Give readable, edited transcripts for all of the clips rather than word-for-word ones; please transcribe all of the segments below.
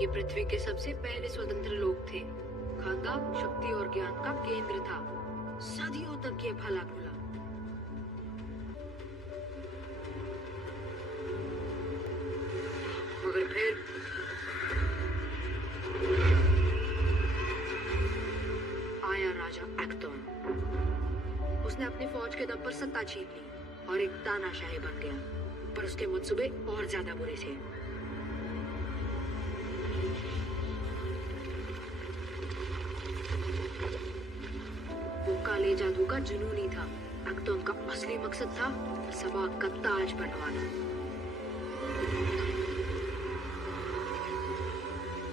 ये पृथ्वी के सबसे पहले स्वतंत्र लोग थे। खानदान शक्ति और ज्ञान का केंद्र था। सदियों तक ये फला फूला। मगर फिर आया राजा एक्टोन। उसने अपनी फौज के दम पर सत्ता छीन ली और एक तानाशाही बन गया। पर उसके मंसूबे और ज्यादा बुरे थे। वो काले जादू का जुनूनी था। एक्टोन का असली मकसद था सबा का ताज बनवाना।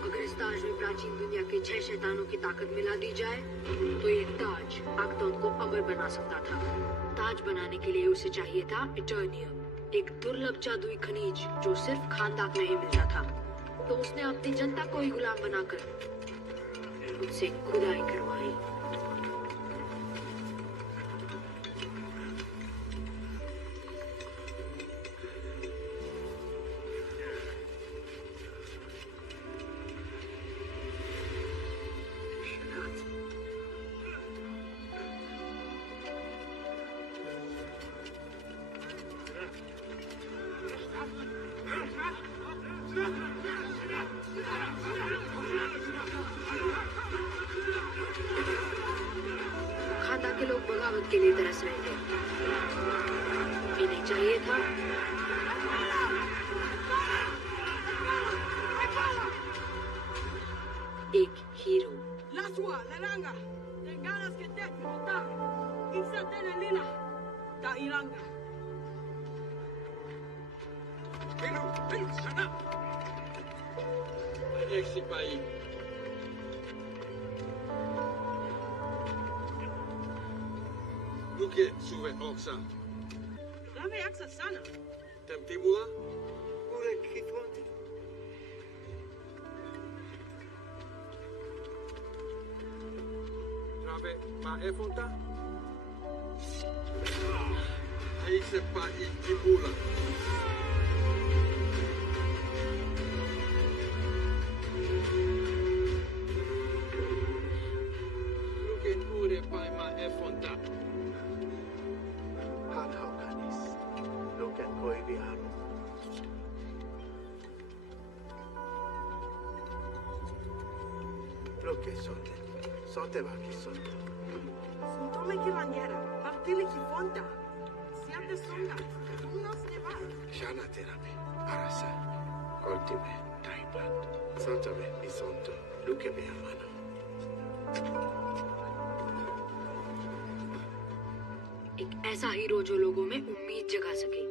अगर इस ताज में प्राचीन दुनिया के 6 शैतानों की ताकत मिला दी जाए तो ये ताज एक्टोन को अमर बना सकता था। ताज बनाने के लिए उसे चाहिए था इटर्नियम, एक दुर्लभ जादुई खनिज जो सिर्फ खानदान में ही मिलता था। तो उसने अपनी जनता को ही गुलाम बनाकर उनसे खुदाई करवाई। के लोग बगावत के लिए तरस रहे थे। इन्हें चाहिए था एक hero. Lasua, Laranga, ten ganas que te matar. Isa Tenelina, ta Iranga. Hello, shut up. Sipahi. Look at Suve Oxa. Rave Axa Sana. Temtimua? Ure Kifonti. Rave Ma Efonta? Aí se pa Ikimula. Look at Ure Pa Ma Efonta. Lo che sote va chi sote. Sintome che maniera, partile chi fonta. Siate sonda, unos ne va. Shana terapi, arasa, coltime, taipat. Sontame, mi sonto, luke me amano. एक ऐसा hero जो लोगों में उम्मीद जगा सके,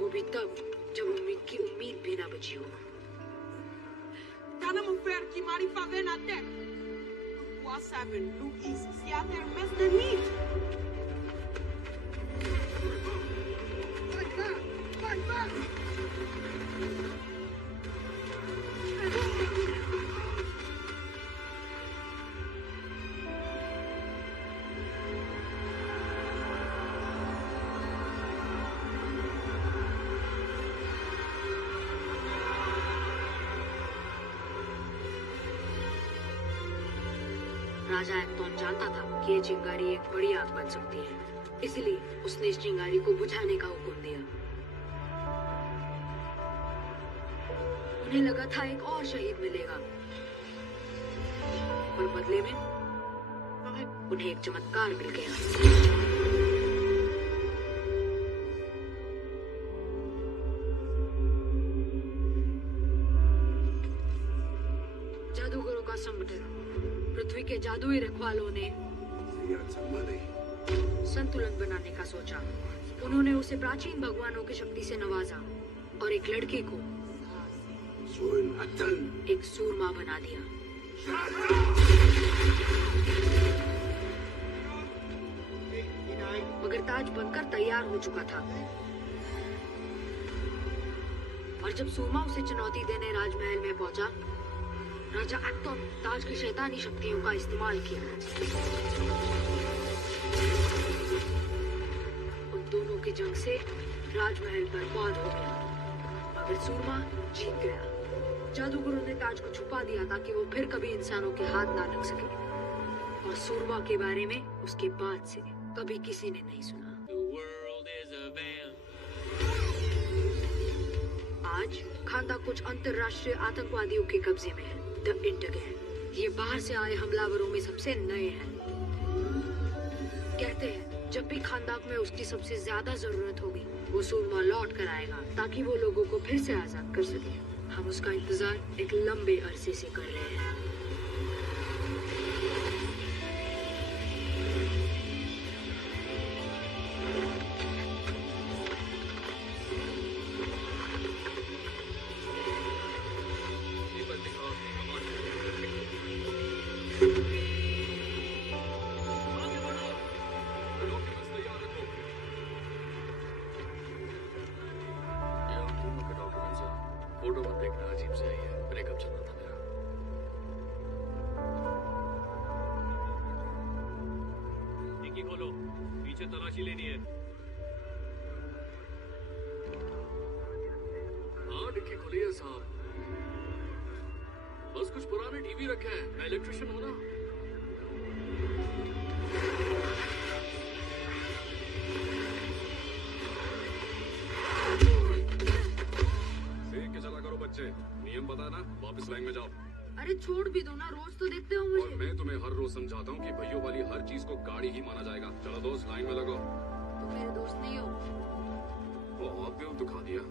वो भी तब जब उम्मीद की उम्मीद भी ना बची हो। Tana mufer ki mari favena te. Lua seven, Luis, siate mes de nit. Fight back! राजा एक्टोन जानता था कि ये चिंगारी एक बड़ी आग बन सकती है, इसलिए उसने इस चिंगारी को बुझाने का हुक्म दिया। उन्हें लगा था एक और शहीद मिलेगा, पर बदले में उन्हें एक चमत्कार मिल गया। जादूगरों का संगठन, पृथ्वी के जादुई रखवालों ने संतुलन बनाने का सोचा। उन्होंने उसे प्राचीन भगवानों की शक्ति से नवाजा और एक लड़के को एक सूरमा बना दिया। मगर ताज बनकर तैयार हो चुका था और जब सूरमा उसे चुनौती देने राजमहल में पहुंचा, राजा एक्टोन ताज की शैतानी शक्तियों का इस्तेमाल किया। उन दोनों की जंग से राजमहल बर्बाद हो गया, मगर सूरमा जीत गया। जादूगरों ने ताज को छुपा दिया ताकि वो फिर कभी इंसानों के हाथ ना लग सके। और सूरमा के बारे में उसके बाद से कभी किसी ने नहीं सुना। आज खांदा कुछ अंतरराष्ट्रीय आतंकवादियों के कब्जे में है, द इंटरगैंग। ये बाहर से आए हमलावरों में सबसे नए हैं। कहते हैं जब भी खांदाक में उसकी सबसे ज्यादा जरूरत होगी वो सूरमा लौट कर आएगा ताकि वो लोगों को फिर से आजाद कर सके। हम उसका इंतजार एक लंबे अरसे से कर रहे हैं। फोटो मत देखना, अजीब से आई है। ब्रेकअप चल रहा था मेरा। डिक्की खोलो, पीछे तलाशी लेनी है। हाँ डिक्की खोलिए साहब। बस कुछ पुराने टीवी रखे हैं, मैं इलेक्ट्रिशियन हूँ ना। नियम पता ना, वापस लाइन में जाओ। अरे छोड़ भी दो ना, रोज तो देखते हो मुझे। और मैं तुम्हें हर रोज समझाता हूँ कि भैयों वाली हर चीज को गाड़ी ही माना जाएगा। चलो दोस्त लाइन में लगो। तुम मेरे दोस्त नहीं हो। बहुत बेवकूफ दिखा दिया।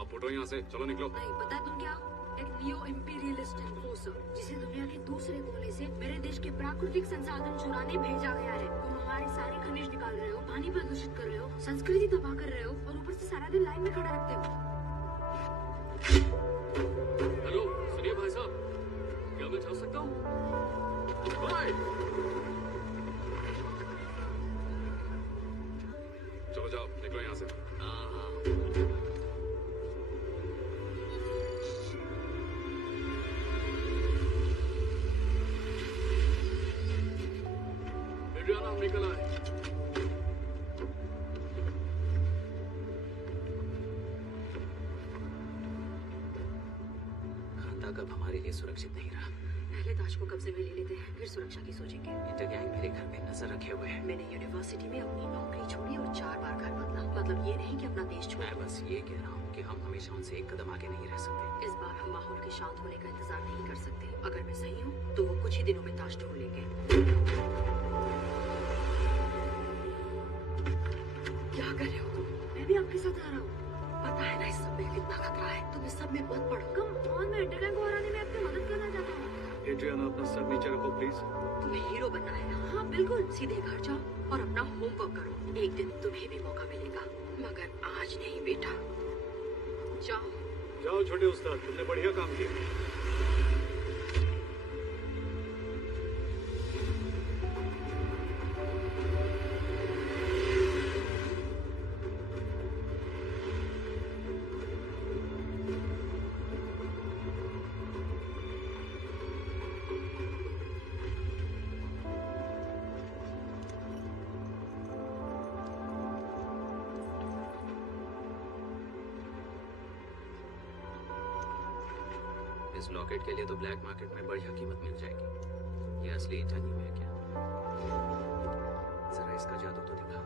अब फुटो यहाँ से, चलो निकलो। नहीं पता तुम क्या हो? एक नियो इंपीरियलिस्ट एनफोर्सर जिसे दुनिया के दूसरे कोने से मेरे देश के प्राकृतिक संसाधन चुराने भेजा गया है। तुम हमारे सारे खनिज निकाल रहे हो, पानी प्रदूषित कर रहे हो, संस्कृति तबाह कर रहे हो और ऊपर से सारा दिन लाइन में खड़ा रखते हो। हेलो सुनिए भाई साहब, क्या मैं जा सकता हूँ? चलो जाओ, निकलो यहाँ से। एड्रियाना हम निकल आए। अब हमारे लिए सुरक्षित नहीं रहा। पहले ताज को कब्जे में ले लेते हैं, फिर सुरक्षा की सोचेंगे। इंटरगैंग मेरे घर में नजर रखे हुए हैं। मैंने यूनिवर्सिटी में अपनी नौकरी छोड़ी और 4 बार घर बदला। मतलब ये नहीं कि अपना देश छोड़ा। मैं बस ये कह रहा हूँ कि हम हमेशा उनसे एक कदम आगे नहीं रह सकते। इस बार हम माहौल के शांत होने का इंतजार नहीं कर सकते। अगर मैं सही हूँ तो वो कुछ ही दिनों में ताज ढूंढ लेंगे। क्या कर रहे हो तुम? मैं भी आपके साथ आ रहा हूँ। पता है ना इस सब में कितना खतरा है। तुम इस सब में मत पड़ो। कम ऑन, मैं इंटरगैंग को हराने में आपकी मदद करना चाहता हूँ। एड्रियाना अपना सर नीचे रखो प्लीज। तुम्हें हीरो बनना है ना? हाँ बिल्कुल। सीधे घर जाओ और अपना होमवर्क करो। एक दिन तुम्हें भी मौका मिलेगा, मगर आज नहीं बेटा। जाओ जाओ छोटे उस्ताद, तुमने बढ़िया काम किया। इस लॉकेट के लिए तो ब्लैक मार्केट में बढ़िया कीमत मिल जाएगी। ये असली इटालियन है क्या? जरा इसका जादू तो दिखाओ।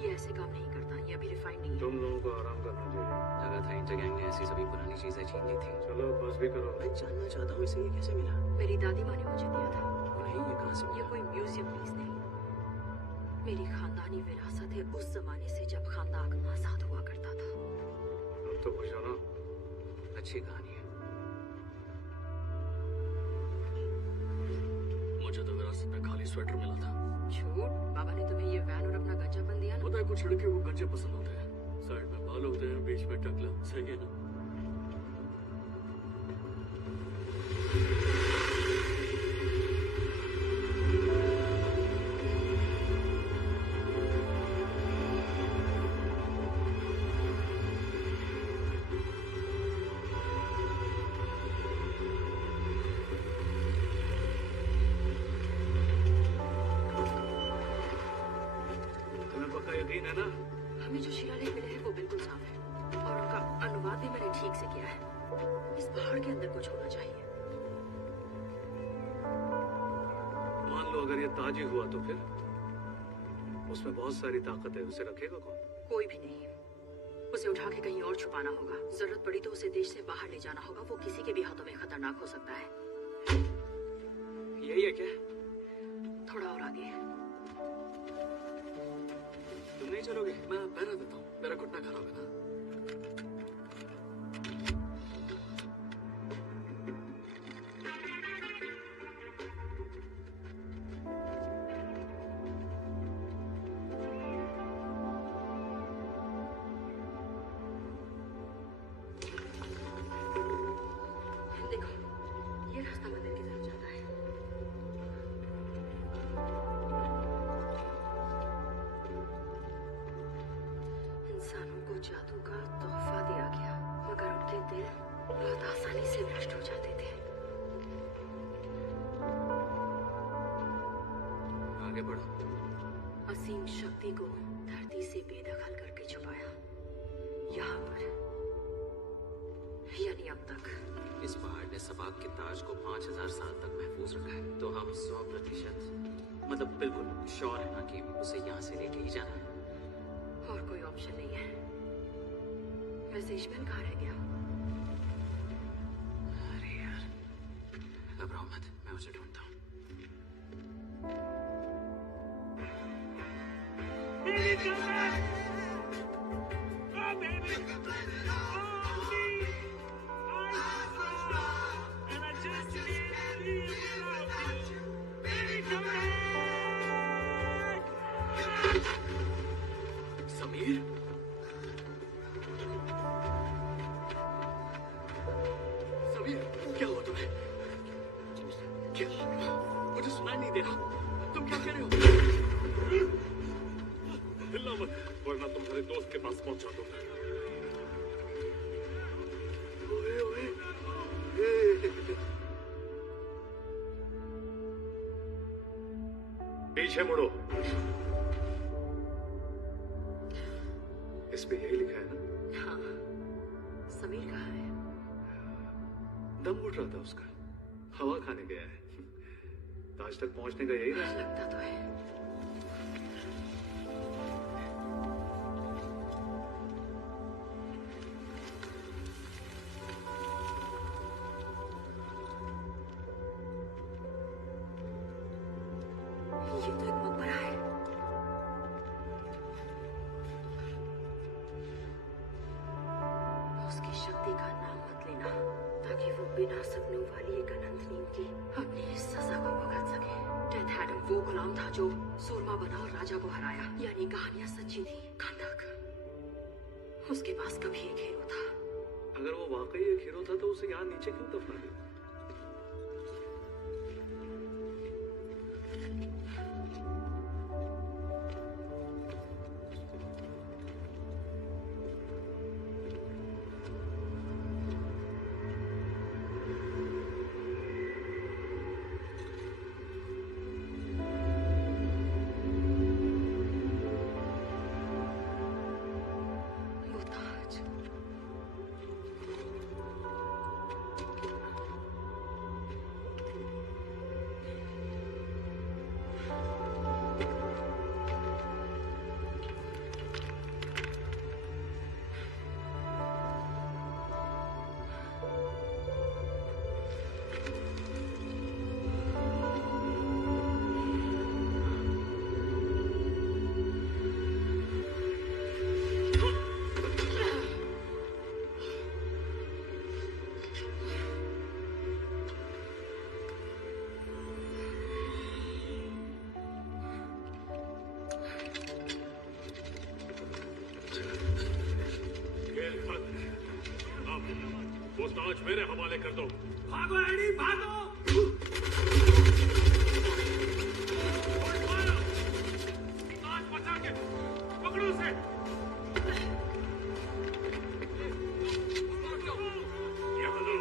ये ऐसे काम नहीं करता, ये अभी रिफाइंड नहीं है। तुम लोगों को आराम करना चाहिए। लगा था इंटरगैंग ने ऐसी सभी पुरानी चीजें छीन ली थी। चलो बस भी करो। मैं जानना चाहता हूँ इसे ये कैसे मिला? मेरी दादी माँ ने मुझे दिया था। उन्हें ये कहाँ से ये मिला? कोई म्यूजियम पीस नहीं, मेरी खानदानी विरासत है उस जमाने से जब खानदान आजाद हुआ करता था। अब तो खुश हो ना? अच्छी कहानी है। मुझे तो विरासत में खाली स्वेटर मिला था। झूठ। बाबा ने तुम्हें ये वैन और अपना गंजापन दिया ना? पता है कुछ लड़के को गंजे पसंद होते हैं। साइड में बाल होते हैं, बीच में टकला। सही है ना? यकीन है ना? हमें जो शिलालेख मिले हैं वो बिल्कुल साफ है और उनका अनुवाद भी मैंने ठीक से किया है। इस पहाड़ के अंदर कुछ होना चाहिए। मान लो अगर ये ताज ही हुआ तो फिर उसमें बहुत सारी ताकत है, उसे रखेगा कौन? कोई भी नहीं। उसे उठा के कहीं और छुपाना होगा। जरूरत पड़ी तो उसे देश से बाहर ले जाना होगा। वो किसी के भी हाथों में खतरनाक हो सकता है। यही है क्या? थोड़ा और आगे। तुम नहीं चलोगे? मैं बहरा देता हूँ, मेरा घुटना खराब है ना। देखो, ये रास्ता मंदिर की तरफ जाता है। इंसानों को जादू का तोहफा दिया गया, मगर उनके दिल बहुत आसानी से भ्रष्ट हो जाते थे। आगे बढ़ो। असीम शक्ति को धरती से बेदखल करके छुपाया, यहाँ पर, यानी अब तक। इस पहाड़ ने सबाब के ताज को 5000 साल तक महफूज रखा है, तो हम 100% मतलब बिल्कुल श्योर है ना कि उसे यहाँ से लेके ही जाना है। और कोई ऑप्शन नहीं है। वैसे इश्माइल कहाँ रह गया? अरे यार, घबराओ मत, मैं उसे ढूंढता हूँ। समीर, समीर, क्या हुआ तुम्हें? क्या? मुझे सुनाई नहीं दे रहा। तुम क्या कह रहे हो? हिलना मत, वरना तुम्हारे दोस्त के पास पहुंचा दूंगा। ओए ओए, पीछे मुड़ो। इस पे यही लिखा है ना? हाँ, समीर कहाँ है? दम उठ रहा था उसका, हवा खाने गया है। ताज तक पहुंचने का यही रास्ता। लगता तो है। ये तो एक मकबरा है। उसकी शक्ति का नाम मत लेना, ताकि वो बिना सपनों वाली एक अनंत नींद की अपनी इस सजा को भुगत सके। डेथ एडम वो गुलाम था जो सूरमा बना और राजा को हराया, यानी कहानियां सच्ची थी। खंदक, उसके पास कभी एक हीरो था। अगर वो वाकई एक हीरो था तो उसे यहाँ नीचे क्यों दफना दिया? वो ताज, खेल खत्म। अब वो ताज मेरे हवाले कर दो। भागो एडी, भागो! ताज बचा के पकड़ो उसे। यहाँ लो।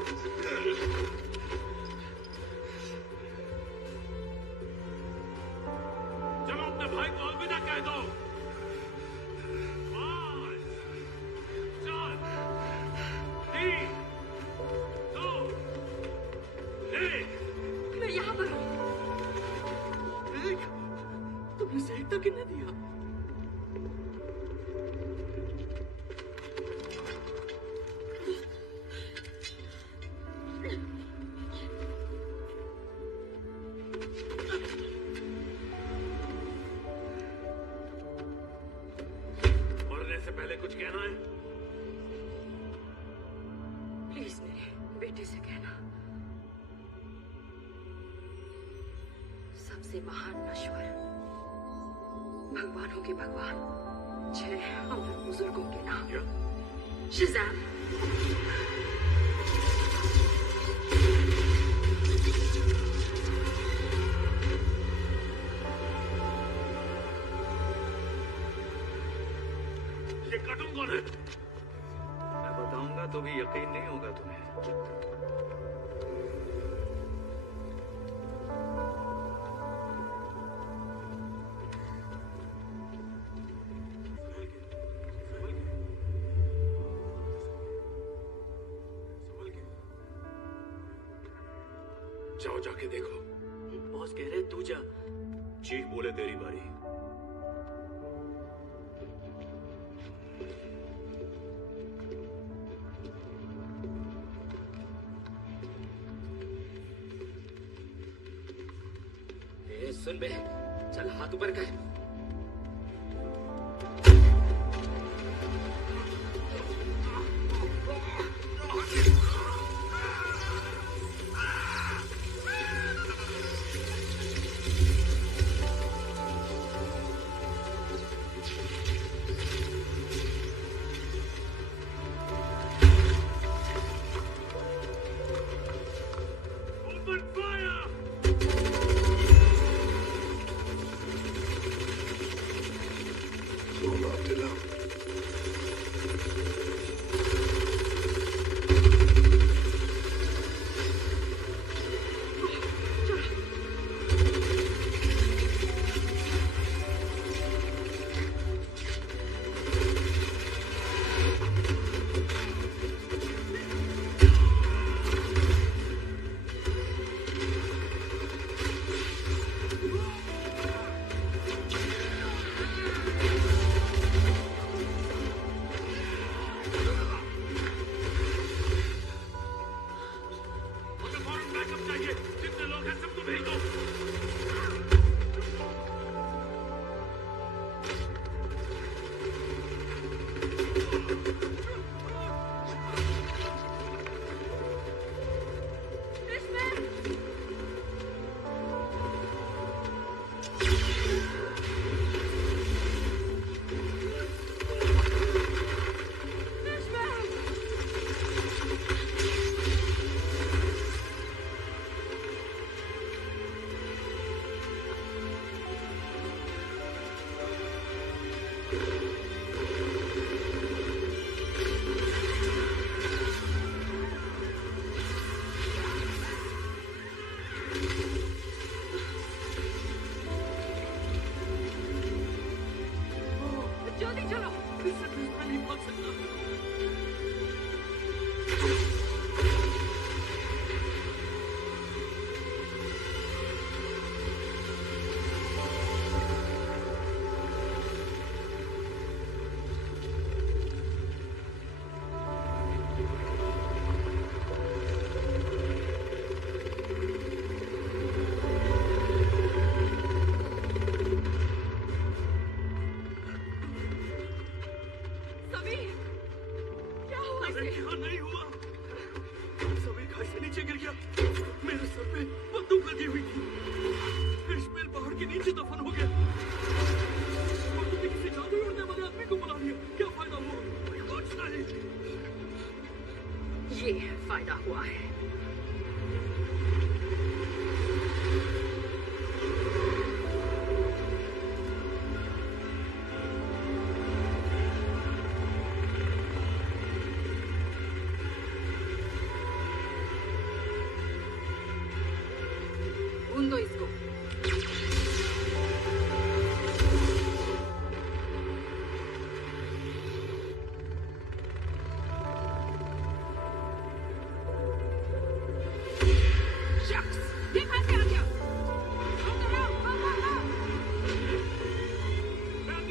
चलो अपने भाई को अलविदा कह दो। 5, 4, 3, जाने दिया। मरने से पहले कुछ कहना है? प्लीज मेरे बेटे से कहना, सबसे महान नश्वर, भगवानों के भगवान, जय हम बुजुर्गों के नाम, क्या? शज़ाम। ये कार्टून कौन है? मैं बताऊंगा तो भी यकीन नहीं होगा तुम्हें। जाओ जाके देखो। बॉस कह रहे तू जा। चीख बोले तेरी बारी। ए, सुन बे, चल हाथ ऊपर कर। Open fire! Soon after now. मुझे फौरन बैकअप चाहिए। जितने लोग हैं सबको भेज दो। जल्दी चलो। इससे बीच में नहीं भाग सकता। समीर, क्या हुआ अरे इसे? यहाँ नहीं हुआ। सभी खाई से नीचे गिर गया। मेरे सर पे बंदूक लगी हुई थी। इस्माइल पहाड़ के नीचे दफन हो गया। और तुमने किसी जादू उड़ने वाले आदमी को बुला लिया। क्या फायदा हुआ? कुछ नहीं। ये फायदा हुआ है। ढूंढो इसको।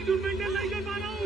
एटीट्यूड मेंटेन नहीं कर पा रहा हूँ।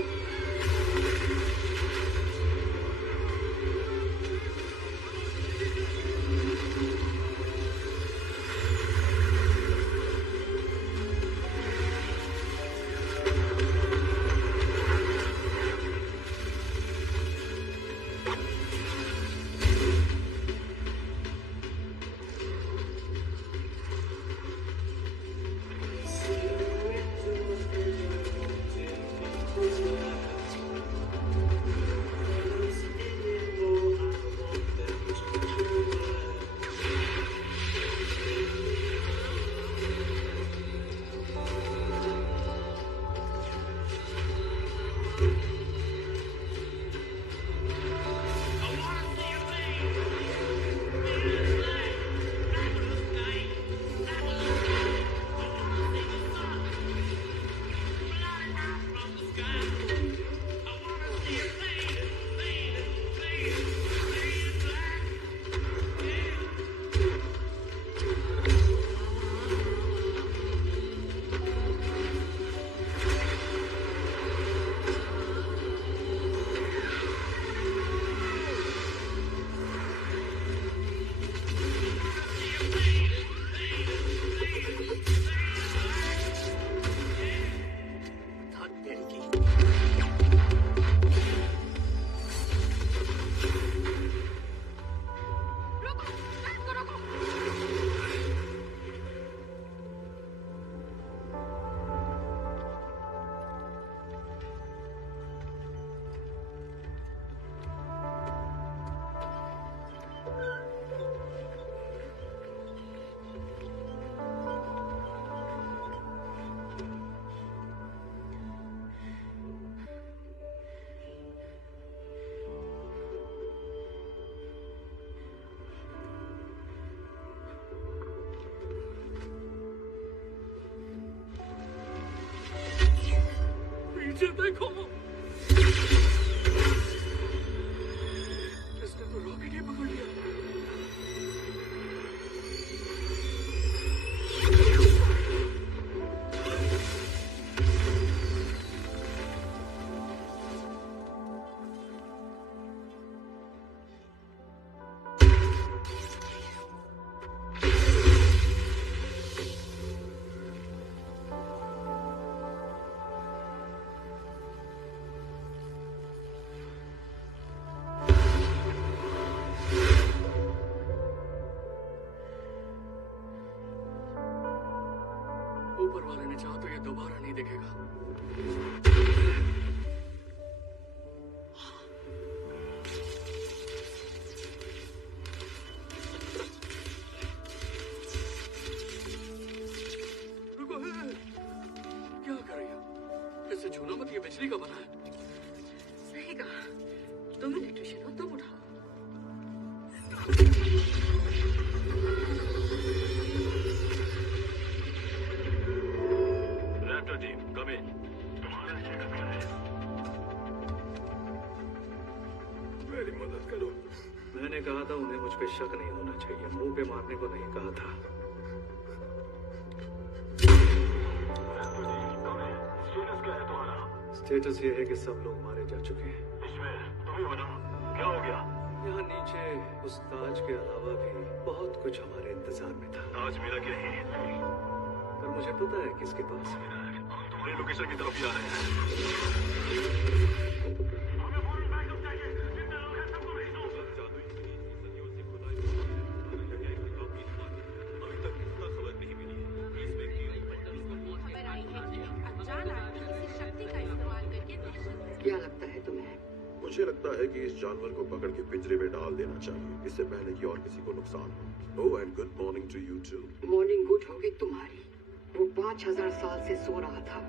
पीछे देखो, इसने तो रॉकेट ही पकड़ लिया। ऊपर वाले ने चाहा तो ये दोबारा नहीं दिखेगा। रुको, क्या कर रही हो? इससे छूना मत, ये बिजली का बना है। सही कहा, तुम इलेक्ट्रिशियन हो, तुम उठाओ। रैप्टर टीम, कम इन। तुम्हारा स्टेटस क्या है? मेरी मदद करो। मैंने कहा था उन्हें मुझ पे शक नहीं होना चाहिए, मुंह पे मारने को नहीं कहा था। रैप्टर टीम, कम इन। स्टेटस क्या है तुम्हारा? स्टेटस ये है कि सब लोग मारे जा चुके हैं। इसमें तुम ही बताओ, क्या हो गया? यहाँ नीचे उस ताज के अलावा भी बहुत कुछ हमारे इंतजार में था, आज मिला कि नहीं? पर मुझे पता है किसके पास है। हम तुम्हारी लोकेशन की तरफ ही आ रहे हैं। हमें फौरन बैकअप चाहिए। जितने लोग हैं सबको भेज दो। सदियों से खुदाई अभी तक इसका खबर नहीं मिली है। इस व्यक्ति खबर आई है कि एक अनजान आदमी किसी शक्ति का इस्तेमाल करके दहशत। क्या लगता है तुम्हें? मुझे लगता है कि इस जानवर को पकड़ के पिंजरे में डाल देना चाहिए, इससे पहले कि और किसी को नुकसान हो। Oh, and good morning to you too. Morning good होगी तुम्हारी। वो 5000 साल से सो रहा था।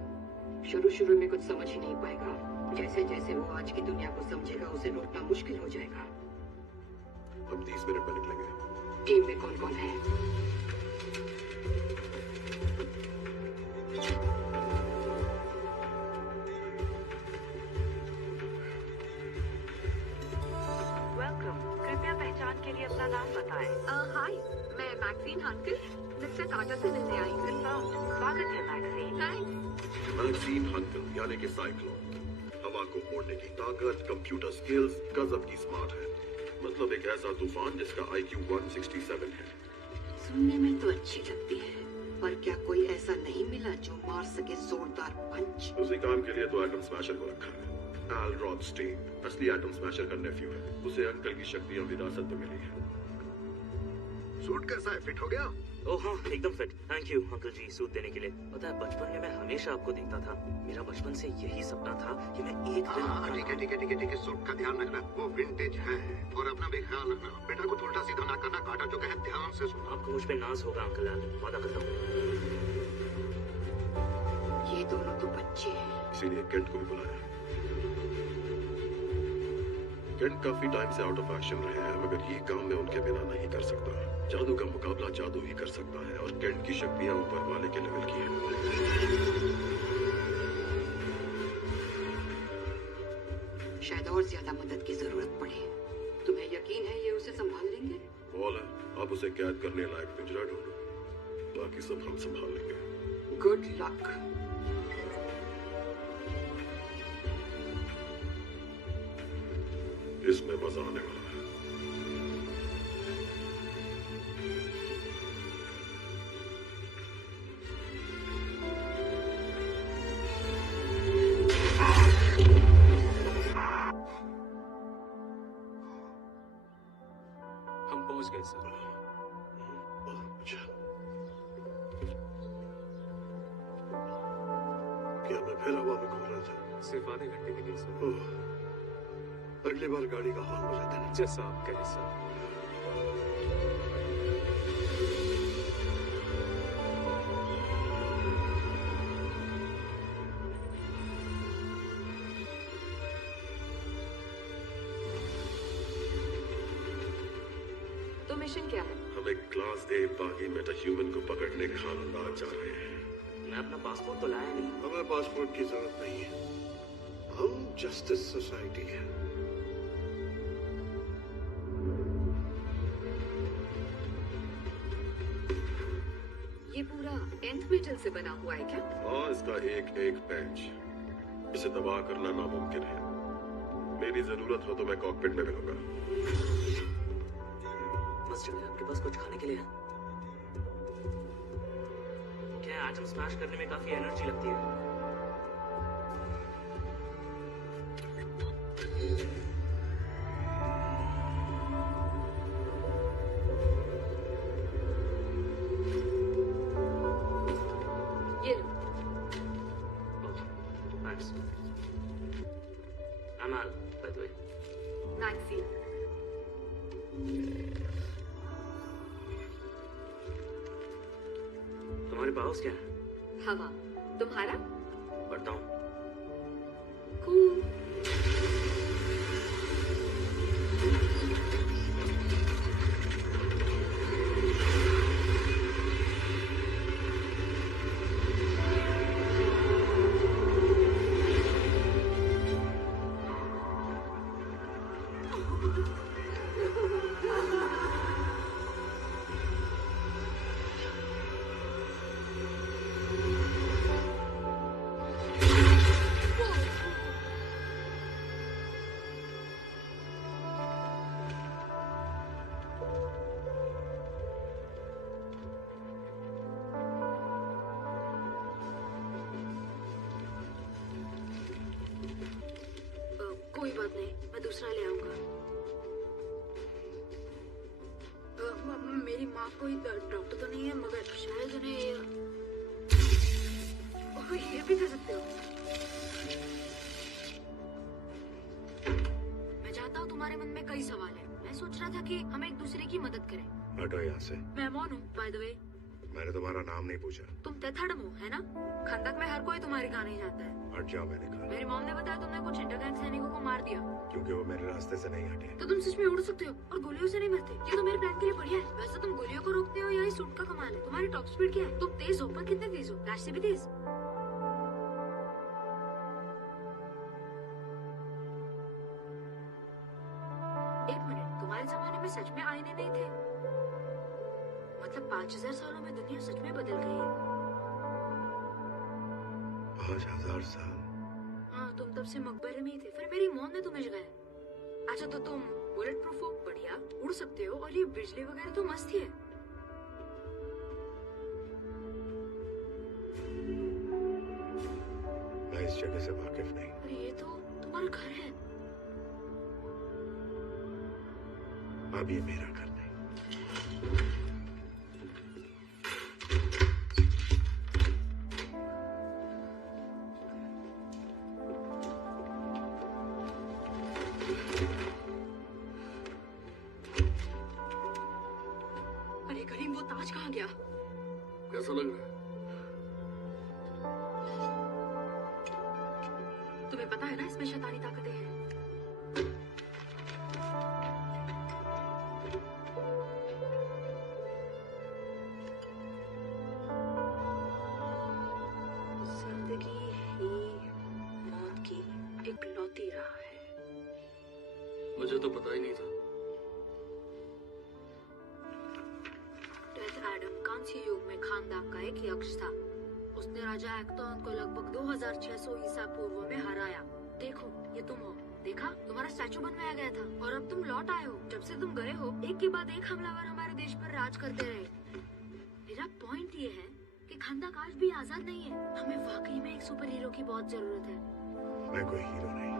शुरू में कुछ समझ ही नहीं पाएगा। जैसे जैसे वो आज की दुनिया को समझेगा, उसे रोकना मुश्किल हो जाएगा। हम 30 मिनट में निकलेंगे। टीम में कौन कौन है? वेलकम। कृपया पहचान के लिए अपना नाम बताएं। हाय, मैं मैक्सीन हानकर मिस्टर कार्टर से मिलने आई हूँ। स्वागत है मैक्सी। थैंक्स। मैक्सीम हंकल यानी कि साइक्लोन, हवा को मोड़ने की ताकत, कंप्यूटर स्किल्स गजब की स्मार्ट है। मतलब एक ऐसा तूफान जिसका IQ 167 है। सुनने में तो अच्छी लगती है, पर क्या कोई ऐसा नहीं मिला जो मार सके जोरदार पंच? उसी काम के लिए तो एटम स्मैशर को रखा है। एल रॉथस्टेन असली एटम स्मैशर का नेफ्यू है। उसे अंकल की शक्तियां विरासत में मिली है। सूट कैसा है, फिट हो गया? ओह हाँ, एकदम फिट। Thank you uncle ji suit देने के लिए। पता है बचपन में मैं हमेशा आपको देखता था। मेरा बचपन से यही सपना था कि मैं एक दिन ठीक है सूट का ध्यान रखना, वो विंटेज है। और अपना भी ख्याल रखना, बेटा को उल्टा सीधा ना करना, काटा जो कहे ध्यान से सुनना। आपको मुझ पे नाज होगा अंकल, वादा करता हूँ। ये दोनों तो बच्चे हैं। इसीलिए केंट को भी बुलाया। केंट काफी टाइम से आउट ऑफ एक्शन रहे हैं, मगर ये काम मैं उनके बिना नहीं कर सकता। जादू का मुकाबला जादू ही कर सकता है, और केंट की शक्तियां ऊपर वाले के लेवल की हैं। शायद और ज्यादा मदद की जरूरत पड़े। तुम्हें यकीन है ये उसे संभाल लेंगे? बोल है, आप उसे कैद करने लायक पिंजरा ढूंढो, बाकी सब हम संभाल लेंगे। Good luck. इसमें मजा आने वाला है। हम पहुंच गए सर। अच्छा, क्या मैं फिर हवा में घूम रहा था? सिर्फ आधे घंटे के लिए सर। ओह, अगली बार गाड़ी का हॉर्न बजा देना। जैसा आप कहें सर। तो मिशन क्या है? हम एक क्लास ए बागी मेटा ह्यूमन को पकड़ने खानदान जा रहे हैं। मैं अपना पासपोर्ट तो लाया नहीं। हमें पासपोर्ट की जरूरत नहीं है, हम जस्टिस सोसाइटी है। ये पूरा nth मेटल से बना हुआ है क्या? हाँ, इसका एक एक पैच, इसे तबाह करना नामुमकिन है। मेरी जरूरत हो तो मैं कॉकपिट में मिलूंगा। मास्टर, आपके पास कुछ खाने के लिए है? क्या एटम स्मैश करने में काफी एनर्जी लगती है? ये लो। Thanks. I'm Al, by the way. Nancy। तुम्हारे पास क्या है? हवा। तुम्हारा? पढ़ता हूँ। Cool। कोई बात नहीं, मैं दूसरा ले आऊंगा। मेरी माँ कोई डॉक्टर तो नहीं है, मगर शायद उन्हें ये भी कर सकते हो। मैं जानता हूँ तुम्हारे मन में कई सवाल है। मैं सोच रहा था कि हम एक दूसरे की मदद करें। हटो यहाँ से। मैं मौन हूँ, बाय द वे। मैंने तुम्हारा नाम नहीं पूछा। तुम तेथाड़म हो, है ना? खंदक में हर कोई तुम्हारी कहानी जानता है। हट जाओ, मैंने कहा। मेरी मॉम ने बताया तुमने कुछ इंटरगैंग सैनिकों को मार दिया। क्योंकि वो मेरे रास्ते से नहीं हटे। तो तुम सच में उड़ सकते हो और गोलियों से नहीं मरते। ये तो मेरे प्लान के लिए बढ़िया है। वैसे तुम गोलियों को रोकते हो या इस सूट का कमाल है? तुम्हारी टॉप स्पीड क्या है? तुम तेज हो, पर कितने तेज हो? फ्लैश से भी तेज। एक मिनट, तुम्हारे जमाने में सच में आईने नहीं थे? मतलब 5000 सालों में दुनिया सच में बदल गई है। 5,000 साल। हाँ, तुम तब से मकबरे में ही थे, फिर मेरी मौत ने तुम्हें जगाया। अच्छा, तो तुम बुलेट प्रूफ हो, बढ़िया, उड़ सकते हो, और ये बिजली वगैरह तो मस्त ही है। मैं इस जगह से वाकिफ नहीं। पर ये तो तुम्हारा घर है। अब ये मेरा घर नहीं। अरे करीम, वो ताज कहाँ गया? कैसा लग रहा है? तुम्हें पता है ना इसमें शैतानी ताकतें हैं। जिंदगी ही मौत की इकलौती राह है। मुझे तो पता ही नहीं था। डेथ एडम कांस्य युग में खानदान का एक यक्ष था। उसने राजा एक्टोन को लगभग 2600 ईसा पूर्व में हराया। देखो, ये तुम हो। देखा, तुम्हारा स्टैचू बनवाया गया था, और अब तुम लौट आए हो। जब से तुम गए हो, एक के बाद एक हमलावर हमारे देश पर राज करते रहे। मेरा पॉइंट ये है कि खानदान आज भी आजाद नहीं है। हमें वाकई में एक सुपर हीरो की बहुत जरूरत है। मैं कोई हीरो नहीं।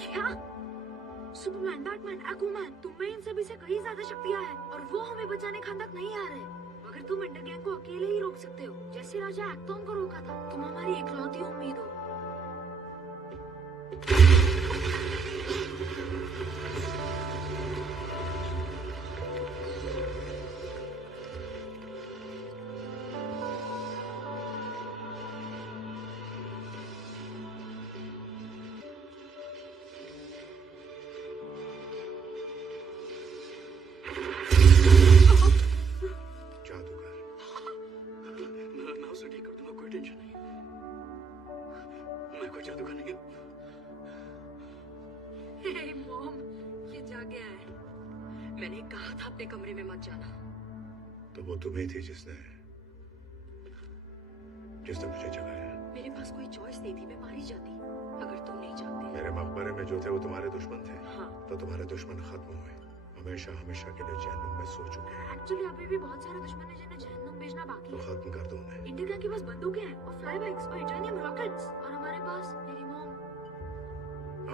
क्या? सुपरमैन, बैटमैन, एक्वामैन, तुम में इन सभी से कहीं ज्यादा शक्तियाँ हैं, और वो हमें बचाने खानदान नहीं आ रहे। मगर तुम इंडर गैंग को अकेले ही रोक सकते हो, जैसे राजा एक्टोन को रोका था। तुम हमारी इकलौती उम्मीद हो। मैं उसे ठीक कर दूंगा, कोई टेंशन नहीं। मैं कोई जादूगर नहीं हूँ। हे मॉम, ये जा गया है। मैंने कहा था अपने कमरे में मत जाना। तो वो तुम्हें थी जिसने मुझे जगाया। मेरे पास कोई चॉइस नहीं थी, मैं मारी जाती अगर तुम नहीं जाते। मेरे मकबरे में जो थे वो तुम्हारे दुश्मन थे। हाँ। तो तुम्हारे दुश्मन खत्म हुए, हमेशा हमेशा के लिए जहन्नुम में सो चुके हैं। एक्चुअली अभी भी बहुत सारे दुश्मन हैं जिन्हें जहन्नुम भेजना बाकी तो है। खत्म कर दो उन्हें। इंडिया के पास बंदूकें हैं, और फ्लाई बाइक्स, और इटानियम रॉकेट्स, और हमारे पास मेरी मॉम।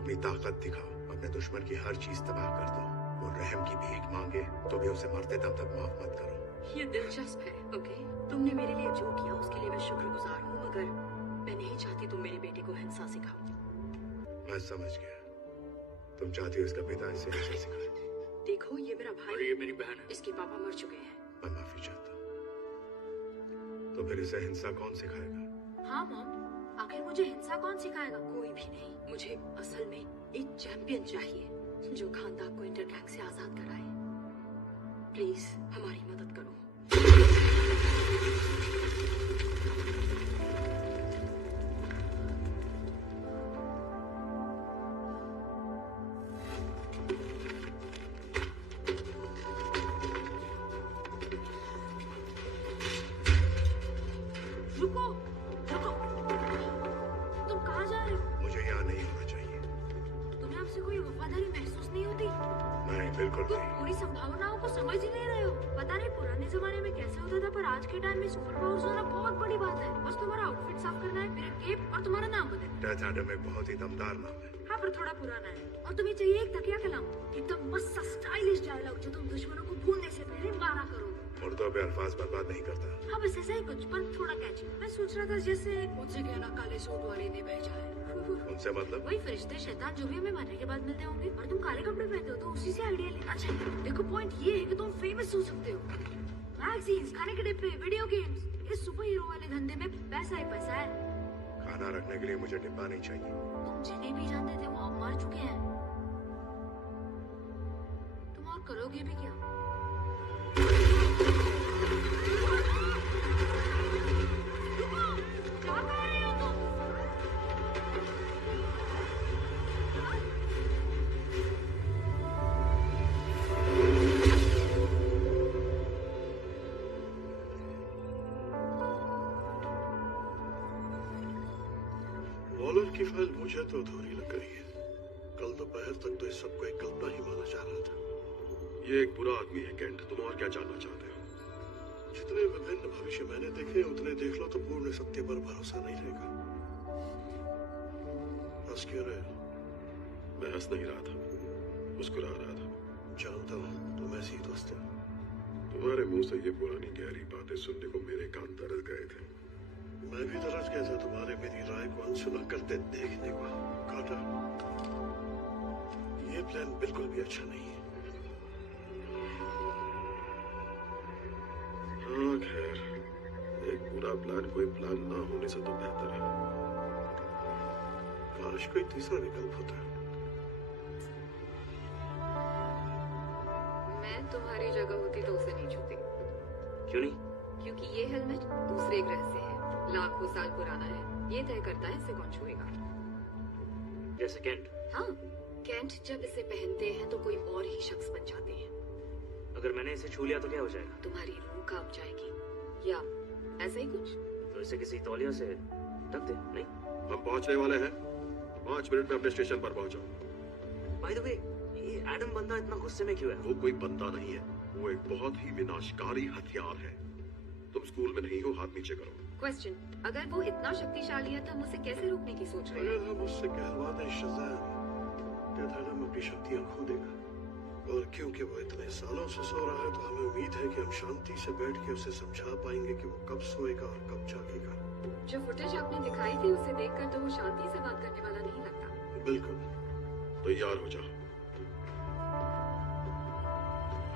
अपनी ताकत दिखाओ, अपने दुश्मन की हर चीज तबाह कर दो। वो रहम की भीख मांगे तो भी उसे मरते दम तक माफ मत करो। ये दिलचस्प है। ओके, तुमने मेरे लिए जो किया उसके लिए मैं शुक्रगुजार हूँ, मगर मैं नहीं चाहती तुम मेरे बेटे को हिंसा सिखाओ। मैं समझ गया, तुम चाहती हो इसका पिता इसे हिंसा सिखाए। देखो, ये मेरा भाई और ये मेरी बहन है। इसके पापा मर चुके हैं। मैं माफी चाहता हूँ। तो फिर इसे हिंसा कौन सिखाएगा? हाँ मॉम, आखिर मुझे हिंसा कौन सिखाएगा? कोई भी नहीं। मुझे असल में एक चैंपियन चाहिए जो खानदान को इंटर गैंग से आजाद कराए। प्लीज हमारी मदद करो। रुको, रुको, तुम कहाँ जा रहे हो? मुझे यहाँ नहीं होना चाहिए। तुम्हें आपसे कोई वफादारी महसूस नहीं होती? नहीं, बिल्कुल तुम नहीं। पूरी संभावनाओं को समझ ही नहीं रहे हो। पता नहीं पुराने जमाने में कैसे होता था, पर आज के टाइम में सुपर पावर्स होना बहुत बड़ी बात है। बस तुम्हारा आउटफिट साफ करना है, मेरा केप, और तुम्हारा नाम बदलना। डेथ एडम एक बहुत ही दमदार नाम है। हाँ, पर थोड़ा पुराना है। और तुम्हें चाहिए एक तकिया कलाम, एकदम मस्त सा स्टाइलिश डायलॉग जो तुम दुश्मनों को भूलने से पहले मारा करो। मुर्दों पे अल्फाज बर्बाद नहीं करता। हाँ, बस ऐसा ही कुछ, पर थोड़ा कैची। मैं सोच रहा था जैसे मुझसे कहना काले सूट वाले ने भेजा है। उनसे मतलब? वही फरिश्ते शैतान जो भी हमें मरने के बाद मिलते होंगे, और तुम काले कपड़े पहनते हो तो उसी से आइडिया लेना चाहिए। देखो, पॉइंट ये है कि तुम फेमस हो सकते हो। मैगजीन्स, खाने के डिब्बे, वीडियो गेम्स, इस सुपर हीरो वाले धंधे में पैसा ही पैसा है। खाना रखने के लिए मुझे डिब्बा नहीं चाहिए। तुम जिन्हें भी जानते थे वो अब मर चुके हैं। तुम और करोगे भी क्या? क्या कर रहे हो तुम? एसमर की फाइल मुझे तो अधूरी लग रही है। कल दोपहर तक तो इस सबको एक कल्पना ही माना जा रहा था। ये एक बुरा आदमी है केंट, तुम और क्या जानना चाहते हो? जितने विभिन्न भविष्य मैंने देखे उतने देख लो तो पूर्ण सत्य पर भरोसा नहीं रहेगा। बस क्यों रहे? मैं हंस नहीं रहा था, मुस्कुरा रहा था। जानता हूँ तुम ऐसी ही दोस्त हो। तुम्हारे मुंह से ये पुरानी गहरी बातें सुनने को मेरे कान तरस गए थे। मैं भी तरस गया था तुम्हारे मेरी राय को अनसुना करते देखने को। काटा, ये प्लान बिल्कुल भी अच्छा नहीं है। हाँ खैर, एक बुरा प्लान कोई प्लान ना होने से तो बेहतर है। काश कोई तीसरा विकल्प होता है। मैं तुम्हारी जगह होती तो उसे नहीं छूती। क्यों नहीं? क्योंकि ये हेलमेट दूसरे ग्रह से है, लाखों साल पुराना है। ये तय करता है इसे कौन छुएगा। जैसे केंट? हाँ, केंट जब इसे पहनते हैं तो कोई और ही शख्स बन जाते हैं। अगर मैंने इसे छू लिया तो क्या हो जाएगा? तुम्हारी रूह कांप जाएगी या ऐसा ही कुछ। तो इसे किसी तौलिया से ढक दे। नहीं, हम पहुंचने वाले हैं। 5 मिनट में अपने स्टेशन पर पहुंचो। बाय द वे, ये एडम बंदा इतना गुस्से में क्यों है? वो कोई बंदा नहीं है, वो एक बहुत ही विनाशकारी हथियार है। तुम स्कूल में नहीं हो, हाथ नीचे करो। क्वेश्चन, अगर वो इतना शक्तिशाली है तो हम उसे कैसे रोकने की सोच रहे हैं? अगर हम उससे कहलवा दें शज़ाम, तो एडम अपनी शक्तियां खो देगा। और क्योंकि वो इतने सालों से सो रहा है तो हमें उम्मीद है कि हम शांति से बैठ के उसे समझा पाएंगे कि वो कब सोएगा और कब जागेगा। जो फुटेज आपने दिखाई थी उसे देखकर तो वो शांति से बात करने वाला नहीं लगता। बिल्कुल, तैयार हो जाओ,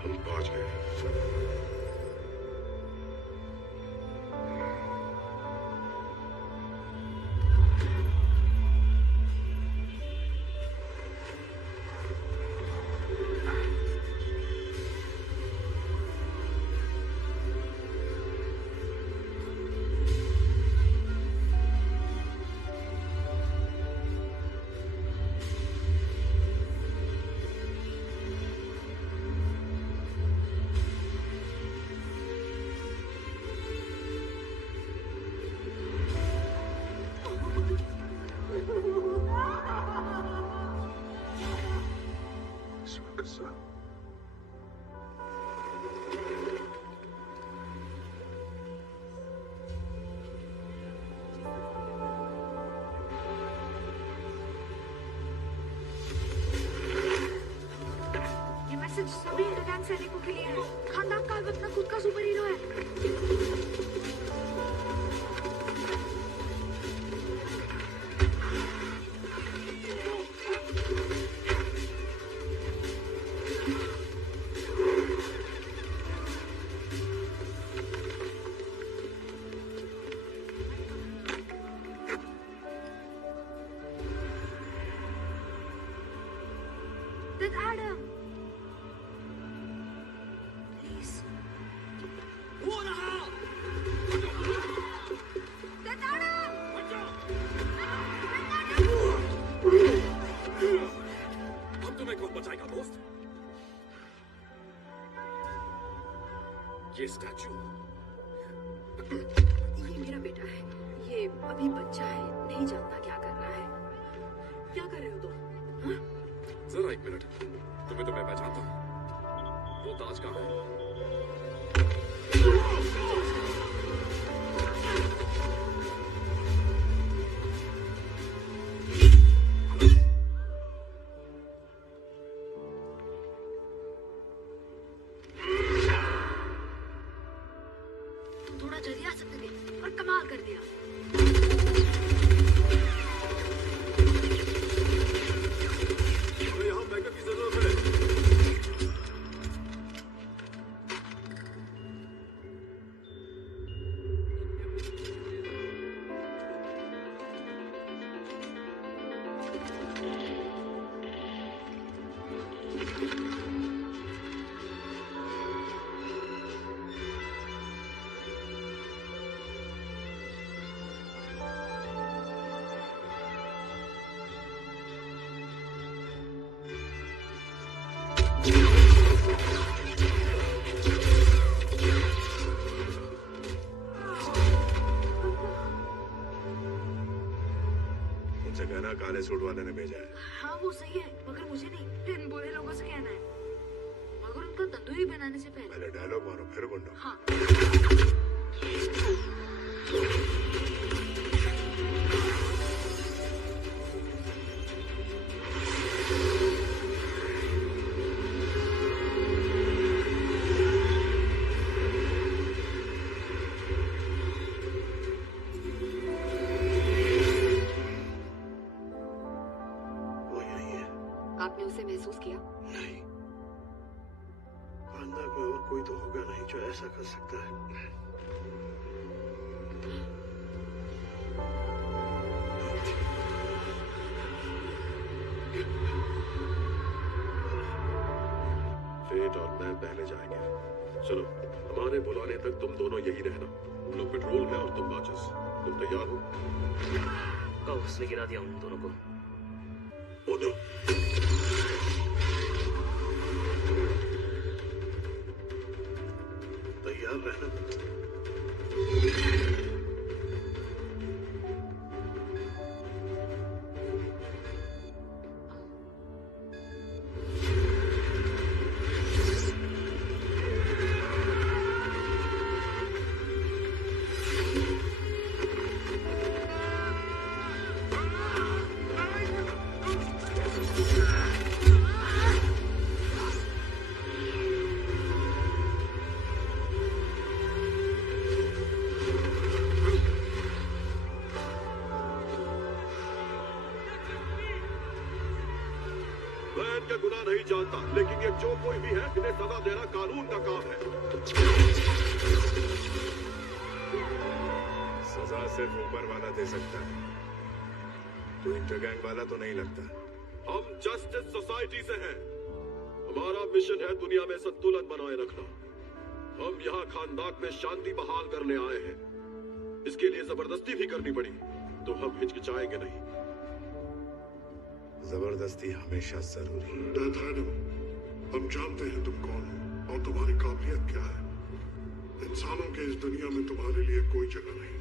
हम पहुंच गए। सभी इंटरनेट सैनिकों के लिए है। खानदान का अपना खुद का सुपर हीरो है। That's Adam. अब तुम्हें कौन बचाएगा दोस्त? ये स्टैचू ये मेरा बेटा है। ये अभी बच्चा है, नहीं जानता क्या करना है। क्या कर रहे हो तुम? हाँ? जरा एक मिनट, तुम्हें तो मैं पहचानता हूँ। वो ताज कहाँ है? थोड़ा जल्दी आ सकते थे और कमाल कर दिया। यहाँ बैकअप की जरूरत है। गहना काले सूट वाले ने भेजा है। हाँ वो सही है, मगर मुझे नहीं, इन बुरे लोगों से कहना है। मगर उनका तंदूरी बनाने से पहले डायलॉग मारो फिर गुंडो। हाँ। आपने उसे महसूस किया? नहीं, अंदर में और कोई तो होगा नहीं जो ऐसा कर सकता है। फेट और मैं पहले जाएंगे। चलो, हमारे बुलाने तक तुम दोनों यही रहना। हम लोग पेट्रोल में और तुम बाचस। तुम तैयार हो? उसने गिरा दिया उन दोनों को। ओदो। तैयार रहना। गुनाह नहीं जानता, लेकिन ये जो कोई भी है इन्हें सजा देना कानून का काम है। सजा सिर्फ ऊपर वाला दे सकता है। तू इंटरगैंग वाला तो नहीं लगता। हम जस्टिस सोसाइटी से हैं। हमारा मिशन है दुनिया में संतुलन बनाए रखना। हम यहाँ खानदान में शांति बहाल करने आए हैं। इसके लिए जबरदस्ती भी करनी पड़ी तो हम हिचकिचाएंगे नहीं। जबरदस्ती हमेशा जरूरी है। हम जानते हैं तुम कौन हो और तुम्हारी काबिलियत क्या है। इंसानों के इस दुनिया में तुम्हारे लिए कोई जगह नहीं।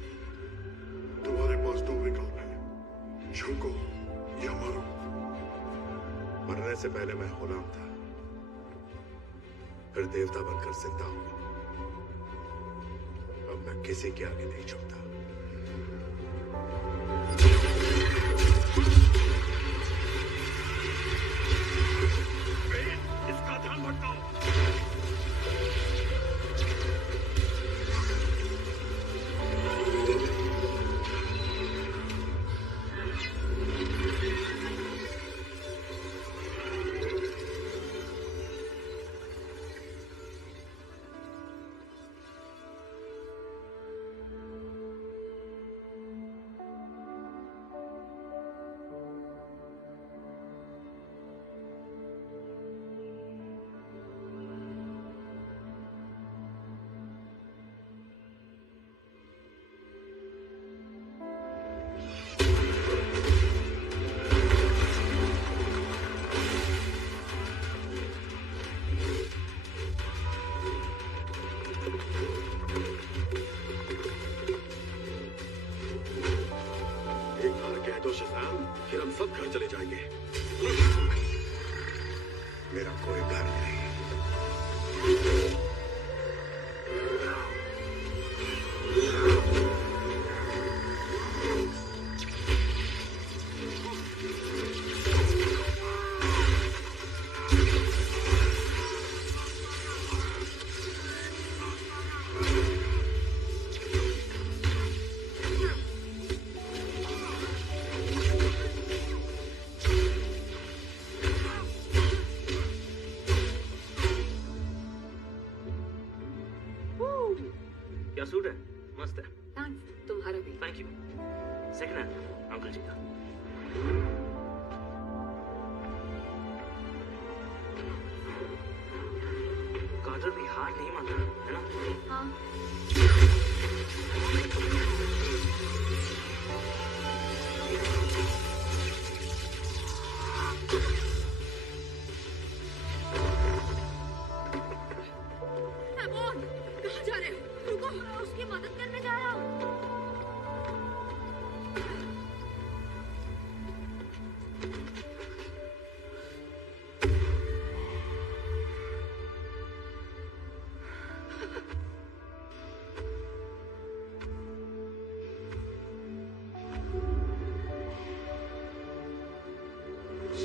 तुम्हारे पास दो विकल्प हैं, झुको या मरो। मरने से पहले मैं गुलाम था, फिर देवता बनकर जिंदा हुआ। अब मैं किसी के आगे नहीं झुकता। इसका ध्यान भटकाओ। फिर हम सब घर चले जाएंगे। मेरा कोई घर नहीं। क्या सूट है, मस्त है। थैंक्स, तुम्हारा भी। Thank you. Second hand uncle ji का। काजल भी हार नहीं मानता है ना? हाँ। कहाँ जा रहे हो? रुको, उसकी मदद करने जा रहा हूँ।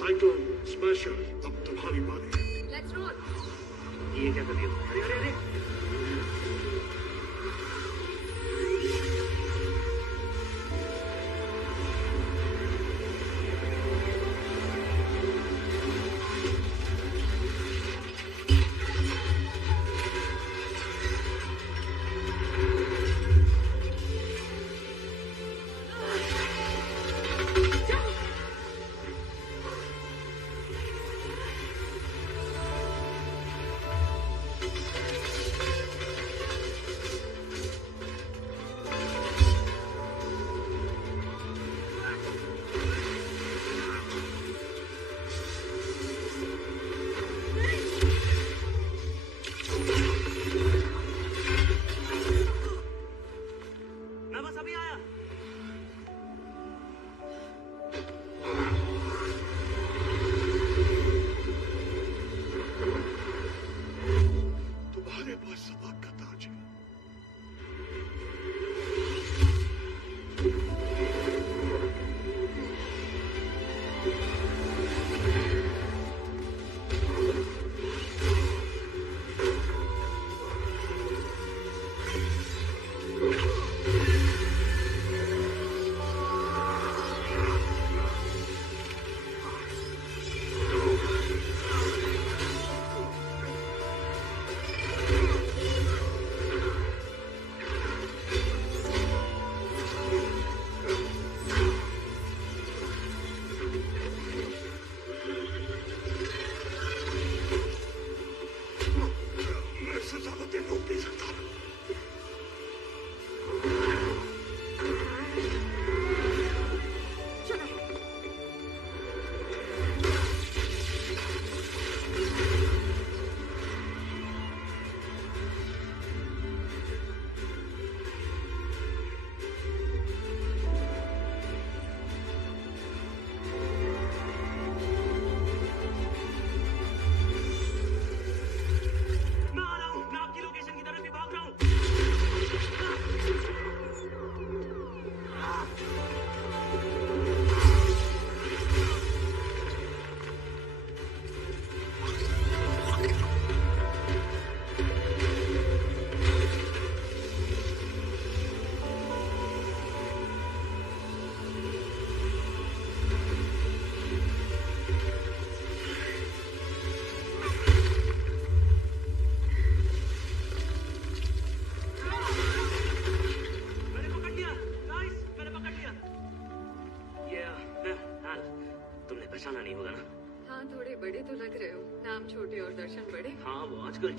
साइक्लोन स्मैशर अब तुम्हारी बारी है। Let's roll. ये क्या कर रही हो? अरे अरे अरे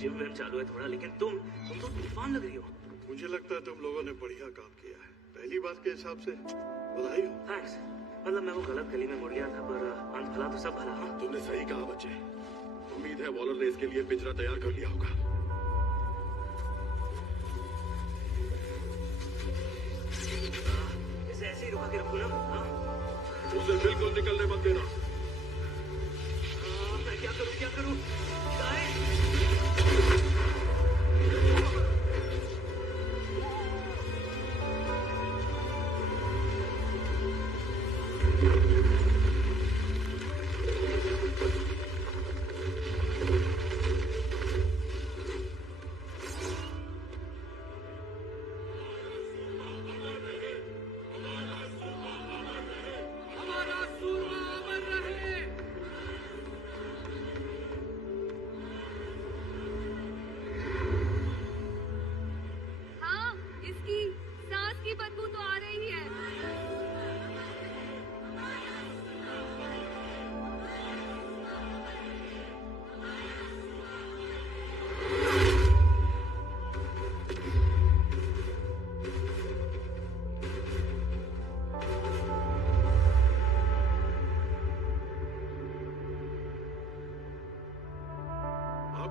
जिम में चालू है थोड़ा, लेकिन तुम तो तूफान लग रही हो। मुझे लगता है तुम लोगों ने बढ़िया काम किया है। पहली बात के हिसाब से बधाई हो। थैंक्स। मतलब मैं वो गलत गली में मुड़ गया था, पर अंत भला तो सब भला। हाँ तुमने सही कहा बच्चे। उम्मीद है वॉलर ने इसके लिए पिंजरा तैयार कर लिया होगा। इसे ऐसे ही रुका के रखो ना। हाँ उसे बिल्कुल निकलने मत देना। मैं क्या करूँ क्या करूँ?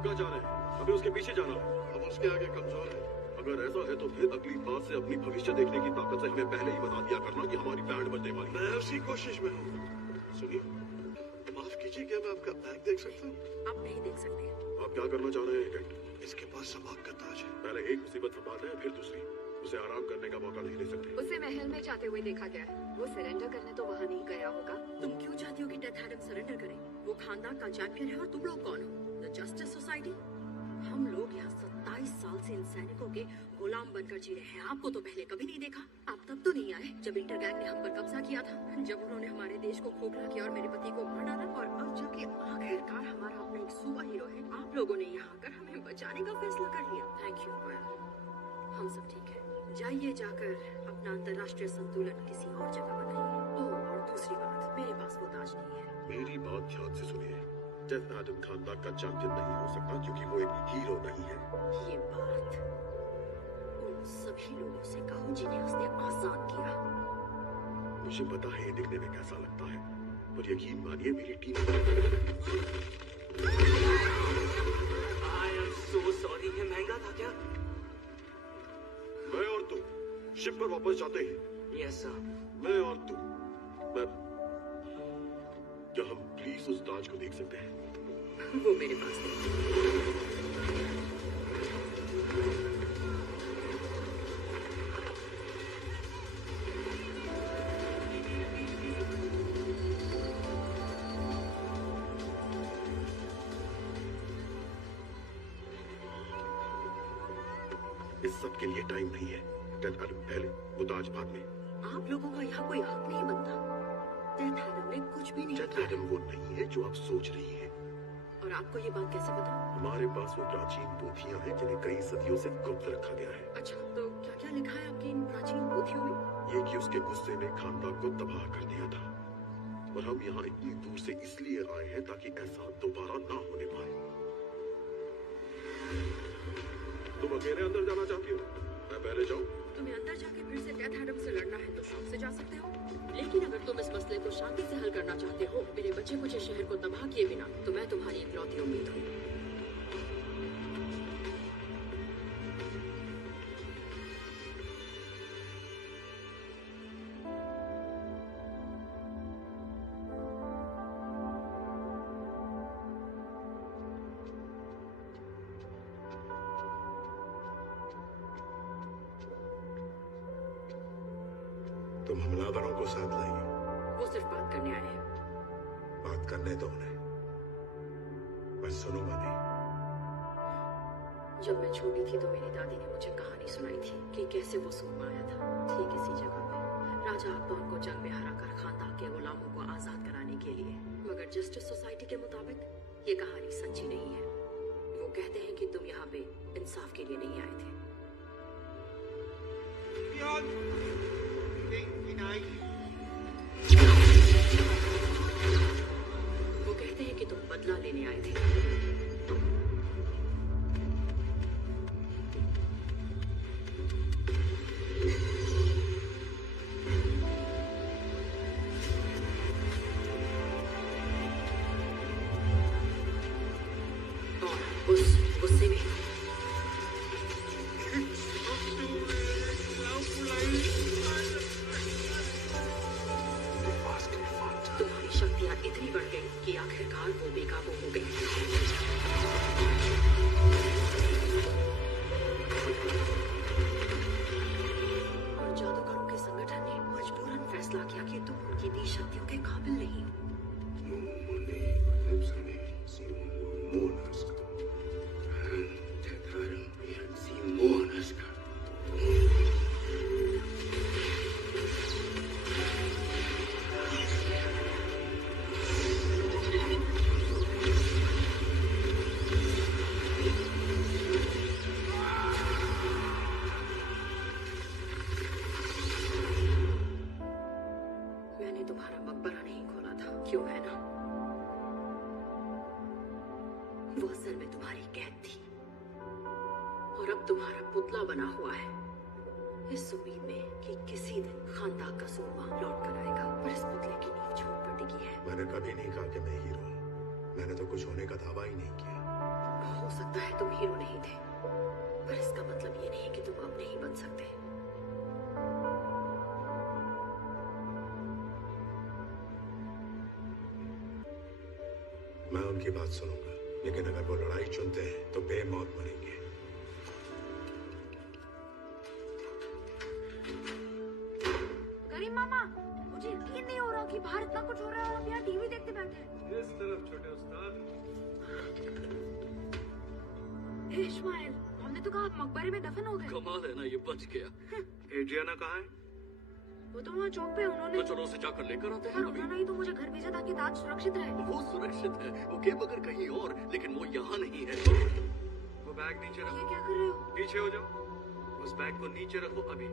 कहाँ जा रहे हैं? हमें उसके पीछे जाना है। हम उसके आगे कमजोर हैं। अगर ऐसा है तो फिर अगली बार से अपनी भविष्य देखने की ताकत से हमें पहले ही बता दिया करना कि हमारी बैंड बनने वाली है। मैं उसी कोशिश में हूँ। सुनिए, माफ कीजिए, क्या मैं आपका बैग देख सकता हूँ? आप नहीं देख सकते। आप क्या करना चाह रहे हैं एजेंट? इसके पास सबाक का ताज है। पहले एक मुसीबत संभाल है, फिर दूसरी। उसे आराम करने का मौका नहीं दे सकते। उसे महल में जाते हुए देखा गया है। वो सरेंडर करने तो वहाँ नहीं गया होगा। तुम क्यों चाहती हो कि डेथ एडम सरेंडर करे? खानदान का चैंपियन है और तुम लोग कौन हो? The justice society? हम लोग यहाँ 27 साल से इन सैनिकों के गुलाम बनकर जी रहे हैं। आपको तो पहले कभी नहीं देखा। आप तब तो नहीं आए जब इंटरगैंग ने हम पर कब्जा किया था, जब उन्होंने हमारे देश को खोखला किया और मेरे पति को मार डाला। और अब जबकि आखिरकार हमारा अपना एक सुपर हीरो है, आप लोगों ने यहाँ आकर हमें बचाने का फैसला कर लिया। Thank you royal. हम सब ठीक है। जाइए जाकर अपना अंतर्राष्ट्रीय संतुलन किसी और जगह बनाइए। ओह, और दूसरी बात, मेरे पास वो ताज नहीं है। मेरी बात ध्यान से सुनिए। डेथ एडम खानदान का चैंपियन नहीं हो सकता क्योंकि वो एक हीरो नहीं है। ये बात उन सभी लोगों से कहो जिन्हें उसने आजाद किया। मुझे पता है ये दिखने में कैसा लगता है, पर यकीन मानिए मेरी team. I am so sorry, ये महंगा था क्या? मैं और तू शिप पर वापस जाते हैं। Yes sir. मैं और तू, क्या हम प्लीज उस ताज को देख सकते हैं? वो मेरे पास नहीं। इस सब के लिए टाइम नहीं है। डेथ एडम पहले, वो ताज बाद में। आप लोगों का यहाँ कोई हक नहीं बनता। डेथ एडम ने कुछ भी नहीं डेथ एडम वो नहीं है जो आप सोच रही हैं। और आपको ये बात कैसे पता? हमारे पास वो प्राचीन पोथियां हैं जिन्हें कई सदियों से गुप्त रखा गया है। अच्छा, तो क्या क्या लिखा है आपकी इन प्राचीन पोथियों में? ये कि उसके गुस्से ने खानदान को तबाह कर दिया था, और हम यहाँ इतनी दूर से इसलिए आए हैं ताकि ऐसा दोबारा ना होने पाए। तुम अकेले अंदर जाना चाहती हो? मैं पहले जाऊँ? तुम्हें अंदर जाके फिर से डेथ एडम से लड़ना है तो शौक से जा सकते हो, लेकिन अगर तुम इस मसले को शांति से हल करना चाहते हो, मेरे बच्चे कुछ शहर को तबाह किए बिना, तो मैं तुम्हारी इकलौती उम्मीद हूँ। तुम हमलावरों को साथ लाएंगे? वो सिर्फ बात करने आए हैं। बात करने दो उन्हें, मैं सुनूंगा नहीं। जब मैं छोटी थी तो मेरी दादी ने मुझे कहानी सुनाई थी कि कैसे वो सूरमा आया था, ठीक इसी जगह पे, राजा अकबर को जंग में हराकर खानदान के गुलामों को आजाद कराने के लिए। मगर जस्टिस सोसाइटी के मुताबिक ये कहानी सच्ची नहीं है। वो कहते हैं कि तुम यहाँ पे इंसाफ के लिए नहीं आए थे। वो कहते हैं कि तुम बदला लेने आए थे। और उस गुस्से में तुम्हारी शक्तियाँ इतनी बढ़ गई कि आखिरकार वो बेकाबू हो गई। और जादूगरों के संगठन ने मजबूरन फैसला किया कि तुम उनकी दी शक्तियों के काबिल नहीं हो। मैंने तुम्हारा मकबरा नहीं खोला था, क्यों है ना? वो असल में तुम्हारी कैद थी और अब तुम्हारा पुतला बना हुआ है, इस उम्मीद में कि किसी दिन खानदान का सूरमा लौट कर आएगा। पर इस पुतले की नींव झूठ पर टिकी है। मैंने कभी नहीं कहा कि मैं हीरो हूँ। मैंने तो कुछ होने का दावा ही नहीं किया। हो सकता है तुम हीरो नहीं थे, पर इसका मतलब ये नहीं कि तुम अब नहीं बन सकते। मैं उनकी बात सुनूंगा, लेकिन अगर वो लड़ाई चुनते हैं तो बेमौत मरेंगे। करीम मामा, मुझे यकीन नहीं हो रहा कि बाहर इतना कुछ हो रहा है और हम यहाँ टीवी देखते बैठे हैं। इस तरफ छोटे इस्माइल, हमने तो कहा आप मकबरे में दफन हो गए। कमाल है ना, ये बच गया। एड्रियाना कहाँ है? वो तो वहाँ चौक पे उन्होंने। तो चलो उसे जाकर लेकर आते हैं। पर उन्होंने ही तो मुझे घर भेजा ताकि ताज सुरक्षित रहे। वो सुरक्षित है, वो के बगैर कहीं और, लेकिन वो यहाँ नहीं है। वो बैग नीचे रखो। ये क्या कर रहे हो? पीछे हो जाओ। उस बैग को नीचे रखो अभी।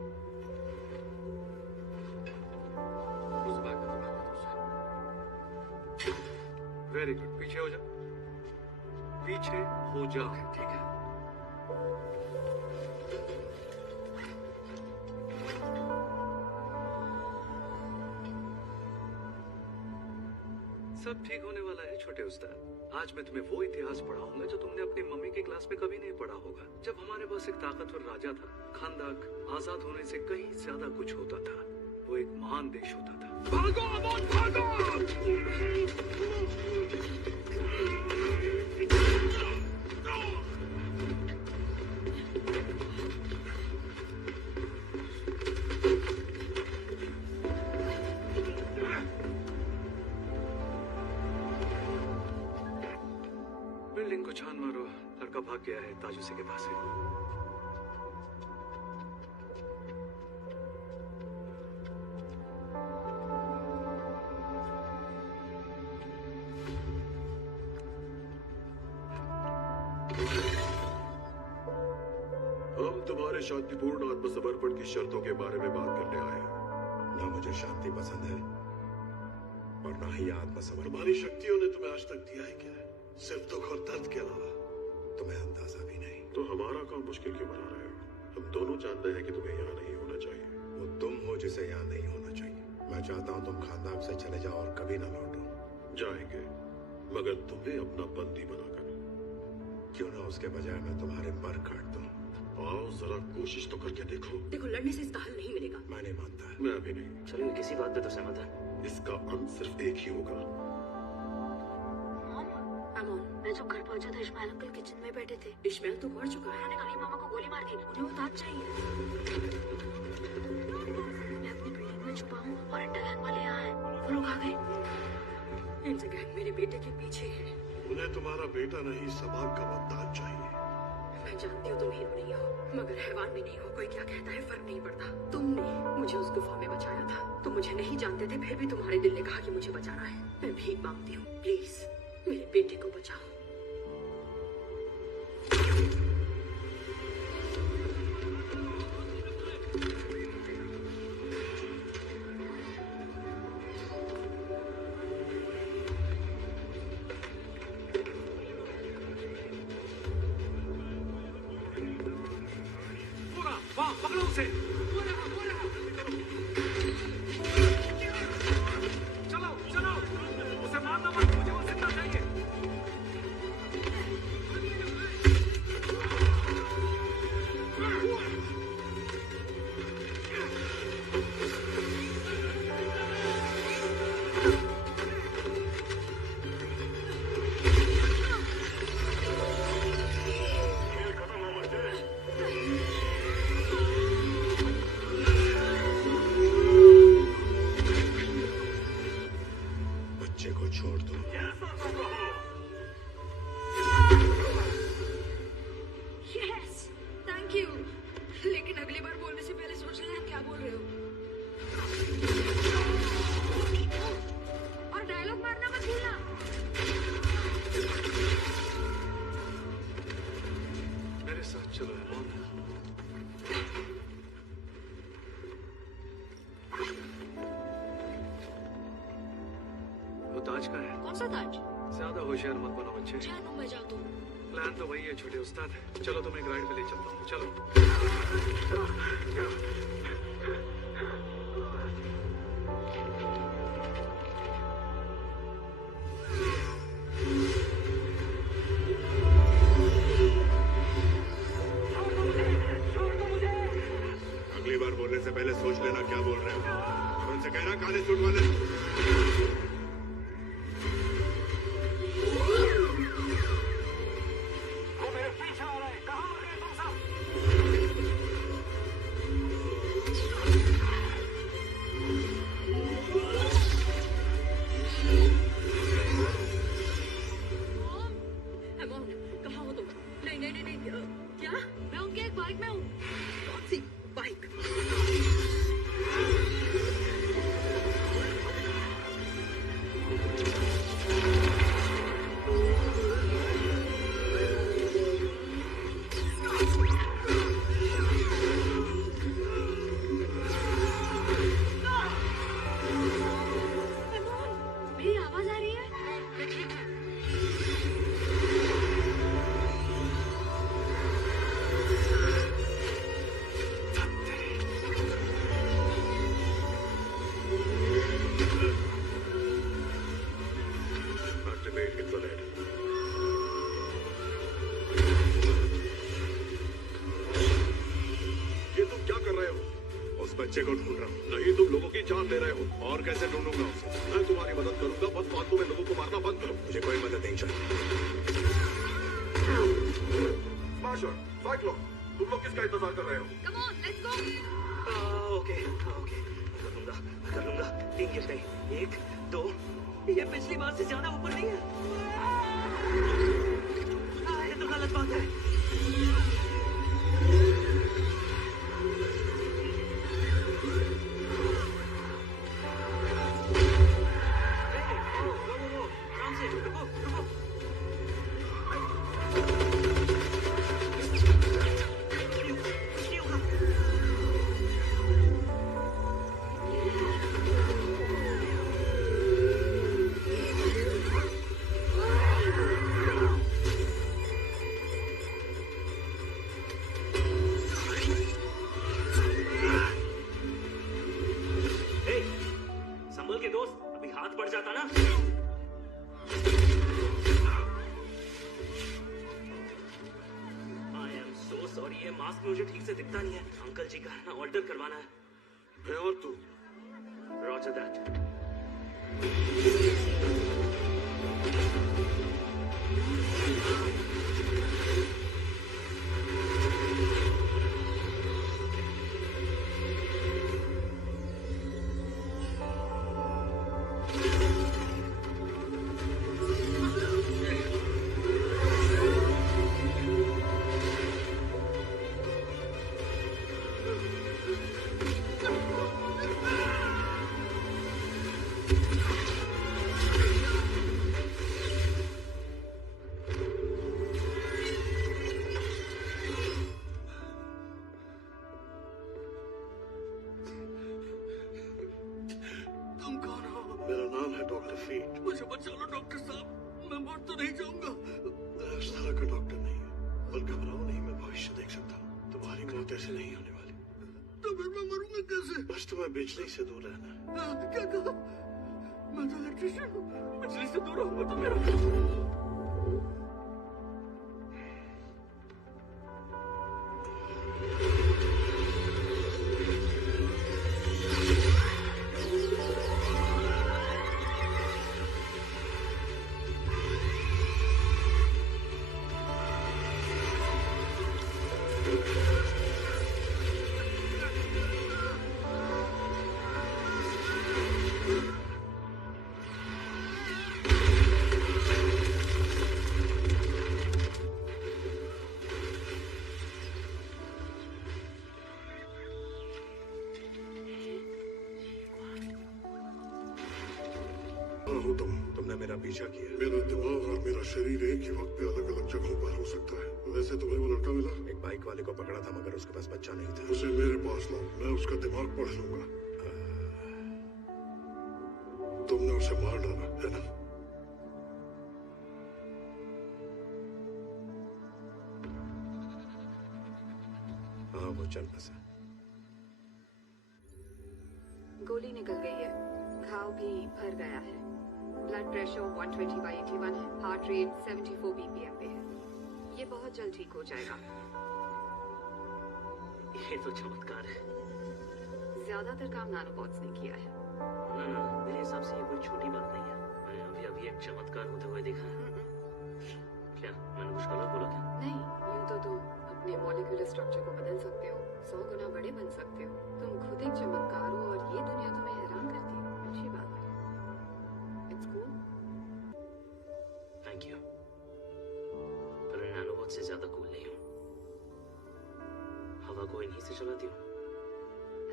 उस बैग को वेरी गुड, पीछे हो जाओ। पीछे हो जाओ। ठीक है। सब ठीक होने वाला है छोटे उस्ताद। आज मैं तुम्हें वो इतिहास पढ़ाऊंगा जो तुमने अपनी मम्मी की क्लास में कभी नहीं पढ़ा होगा। जब हमारे पास एक ताकतवर राजा था, खानदाक आजाद होने से कहीं ज्यादा कुछ होता था। वो एक महान देश होता था। भागो अमन, भागो! बिल्डिंग को छान मारो। लड़का भाग गया है, ताज उसी के पास है। हम तुम्हारे शांतिपूर्ण आत्मसमर्पण की शर्तों के बारे में बात करने आए हैं। ना मुझे शांति पसंद है और ना ही आत्मसमर्पण। तुम्हारी शक्तियों ने तुम्हें आज तक दिया है क्या? सिर्फ दुख और दर्द के अलावा। तुम्हें अंदाजा भी नहीं। तो हमारा काम मुश्किल क्यों बना रहे हो? हम दोनों जानते हैं कि तुम्हें यहाँ नहीं होना चाहिए। वो तुम हो जिसे यहाँ नहीं होना चाहिए। मैं चाहता हूँ तुम खानदान से चले जाओ और कभी ना लौटो। जाएंगे, मगर तुम्हें अपना बंदी बनाकर। क्यों ना उसके बजाय मैं तुम्हारे पर काट दूं। आओ जरा कोशिश तो करके देखो। देखो, लड़ने से इसका हल नहीं मिलेगा। मैं नहीं मानता। मैं अभी नहीं। चलो, ये किसी बात पे तो सहमत है। इसका अंत सिर्फ एक ही होगा। अमन, मैं जब घर पहुंचा था इस्माइल अंकल किचन में बैठे थे। इस्माइल तो मर चुका है। उन्होंने करीम मामा को गोली मार दी। उन्हें वो ताज चाहिए। मैं अपनी बिल्डिंग में छुपा हूँ और इंटर गैंग वाले यहाँ हैं। वो लोग आ गए। इंटर गैंग मेरे बेटे के पीछे है। उन्हें तुम्हारा बेटा नहीं, सबाक का वो ताज चाहिए। मैं जानती हूँ तुम हीरो नहीं हो, मगर हैवान भी नहीं हो। कोई क्या कहता है फर्क नहीं पड़ता। तुमने मुझे उस गुफा में बचाया था। तुम मुझे नहीं जानते थे, फिर भी तुम्हारे दिल ने कहा कि मुझे बचाना है। मैं भीख मांगती हूँ, प्लीज मेरे बेटे को बचाओ। वाह, पकड़ो उसे। चलो चलो, उसे मारना मत, मुझे वो जिंदा चाहिए। ताज का है। कौन सा ताज? ज्यादा होशियार मत बनो बच्चे। जानू मैं जादू। प्लान तो वही है छोटे उस्ताद। चलो तुम एक राइड पे ले चलता हूँ। चलो। अगली बार बोलने से पहले सोच लेना क्या बोल रहे हो। और उनसे कहना काले सूट वाले। बच्चे को ढूंढ रहा हूँ। नहीं, तुम लोगों की जान ले रहे हो। और कैसे ढूंढूंगा उसे? मैं तुम्हारी मदद करूंगा, बस फालतू में लोगों को मारना बंद करो। मुझे कोई मदद नहीं चाहिए। स्मैशर, साइक्लोन, तुम लोग किसका इंतजार कर रहे हो? Come on, let's go. Okay, कर लूंगा। 3 गिफ्ट है, 1, 2। ये पिछली बार से ज्यादा ऊपर नहीं है। ये तो गलत बात है। मुझे ठीक से दिखता नहीं है। अंकल जी का ना ऑल्टर करवाना है। मैं और तू। Roger that. मुझे बचा लो डॉक्टर साहब, मैं मर तो नहीं जाऊंगा। मैं उस तरह का डॉक्टर नहीं हूँ, पर घबराओ नहीं, मैं भविष्य देख सकता हूँ। तुम्हारी मौत ऐसे नहीं होने वाली। तो फिर मैं मरूंगा कैसे? बस तुम्हें बिजली से दूर रहना है। क्या कहा? मैं तो इलेक्ट्रिशियन हूँ, बिजली से दूर रहूंगा तो मेरा तुमने मेरा पीछा किया। मेरा दिमाग और मेरा शरीर एक ही वक्त पे अलग अलग जगहों पर हो सकता है। वैसे तुम्हें वो लड़का मिला? एक बाइक वाले को पकड़ा था, मगर उसके पास बच्चा नहीं था। उसे मेरे पास लाओ, मैं उसका दिमाग पढ़ लूंगा। तुमने उसे मार डाला है ना? हाँ, वो चल बसा। गोली निकल गई है, घाव भी भर गया है। ब्लड प्रेशर 120/81 है, हार्ट रेट 74 BPM पे है। ये बहुत जल्द ठीक हो जाएगा। ये तो चमत्कार है। ज्यादातर काम नैनोबॉट्स ने किया है। ना, मेरे हिसाब से ये कोई छोटी बात नहीं है। मैंने अभी एक चमत्कार होते हुए देखा है। क्या मैंने कुछ गलत बोला क्या? नहीं, यूं तो तुम अपने मॉलिक्यूलर स्ट्रक्चर को बदल सकते हो, 100 गुना बड़े बन सकते हो। तुम खुद एक चमत्कार हो और ये दुनिया तुम्हें हैरान करती है। अच्छी बात है। It's cool. Thank you. पर नैनोबॉट से ज्यादा कूल नहीं हूँ। हवा को इन्हीं से चलाती हूँ।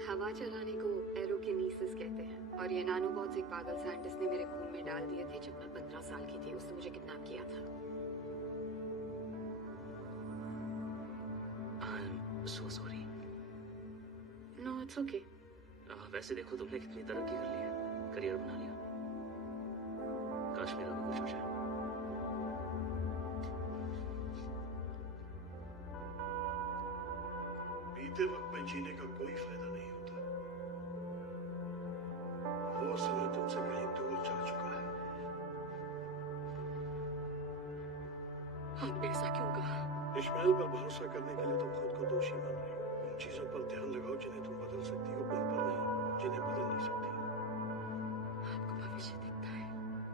हवा चलाने को एरोकिनेसिस कहते हैं, और ये नैनोबॉट्स एक पागल साइंटिस्ट ने मेरे खून में डाल दिए थे जब मैं 15 साल की थी। उसने मुझे किडनैप किया था। I'm so sorry. No, it's okay. वैसे देखो तुमने कितनी तरक्की कर ली है, करियर बना लिया। काश मेरा भी कुछ हो जाए। बीते वक्त में जीने का कोई फायदा नहीं होता। वो समय तुमसे कहीं दूर जा चुका है। आपने ऐसा क्यों कहा? इश्माइल पर भरोसा करने के लिए तुम खुद को दोषी मान रही हो। चीजों पर ध्यान लगाओ जिन्हें तुम बदल सकती हो, उन पर नहीं जिन्हें बदल नहीं सकती। आपको भविष्य दिखता है?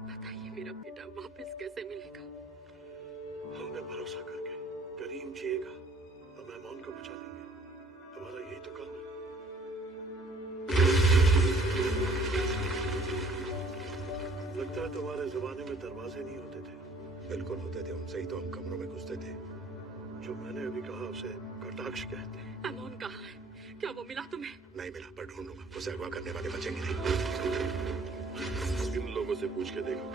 बताइए मेरा बेटा वापस कैसे मिलेगा? हम पे भरोसा करके करीम जिएगा, हम ऐमान को बचा लेंगे। हमारा यही तो काम है। लगता है तुम्हारे जमाने में दरवाजे नहीं होते थे। बिल्कुल होते थे, उनसे ही तो हम कमरों में घुसते थे। जो मैंने अभी कहा उसे कटाक्ष कहते हैं। अमोन कहाँ है? क्या वो मिला तुम्हें? नहीं मिला, पर ढूंढ लूंगा। उसे अगवा करने वाले बचेंगे नहीं। इन लोगों से पूछ के देखो।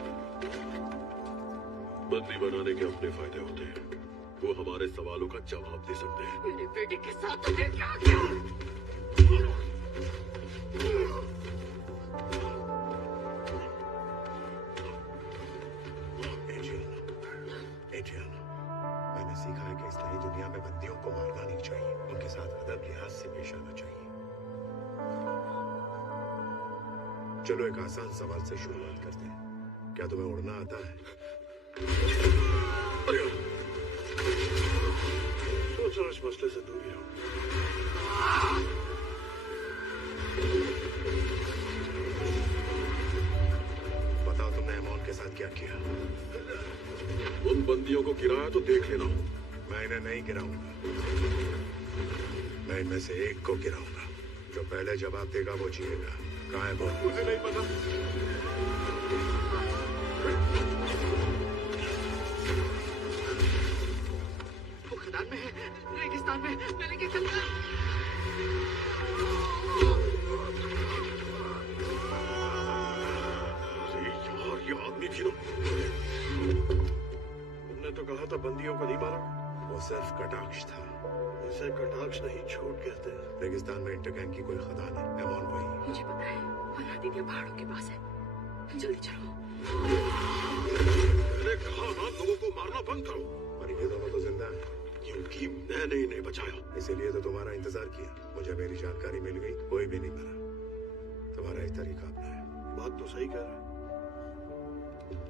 बदली बनाने के अपने फायदे होते हैं। वो हमारे सवालों का जवाब दे सकते हैं। मेरे बेटे के साथ तुमने क्या किया? एड्रियाना, मैंने सीखा है कि इस नई दुनिया में बंदियों को मारना नहीं चाहिए, उनके साथ अदब लिहाज से पेश आना चाहिए। चलो एक आसान सवाल से शुरुआत करते हैं। क्या तुम्हें उड़ना आता है? सोचो इस मसले से दूर ही रहो। बताओ तुमने ऐमान के साथ क्या किया? उन बंदियों को गिराया तो देख लेना। मैं इन्हें नहीं गिराऊंगा, मैं इनमें से एक को गिराऊंगा। जो पहले जवाब देगा वो जिएगा। कहाँ है वो? मुझे नहीं पता। वो खदान में है, रेगिस्तान में। मैं लेके चलूंगा। ये आदमी थी ना? तुमने तो कहा था बंदियों को नहीं मारा। वो सिर्फ कटाक्ष था। इसे कटाक्ष नहीं, झूठ कहते हैं। रेगिस्तान में इंटरगैंग की कोई खदान है। ऐमान वही। मुझे पता है, अनादिनिया पहाड़ों के पास है। जल्दी चलो। मैंने कहा ना लोगों को मारना बंद करो। पर ये दोनों तो जिंदा हैं, क्योंकि मैंने इन्हें बचाया। इसीलिए तो तुम्हारा इंतजार किया। मुझे मेरी जानकारी मिल गई, कोई भी नहीं मरा। तुम्हारा एक तरीका अपना है। बात तो सही कह रहे हैं।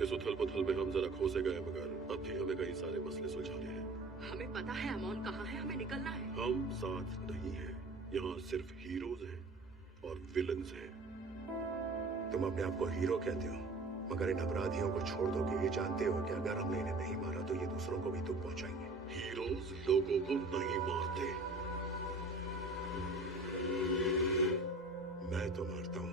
इस उथल पुथल में हम जरा खोसे गए, मगर अब भी हमें कई सारे मसले सुलझाने हैं। हमें पता है अमोन कहाँ है, हमें निकलना है। हम साथ नहीं हैं। यहाँ सिर्फ हीरोज हैं और विलन्स हैं। तुम अपने आप को हीरो कहते हो, मगर इन अपराधियों को छोड़ दो कि ये जानते हो कि अगर हमने इन्हें नहीं मारा तो ये दूसरों को भी दुख पहुंचाएंगे। हीरोज लोगों को नहीं मारते, मैं तो मारता हूँ।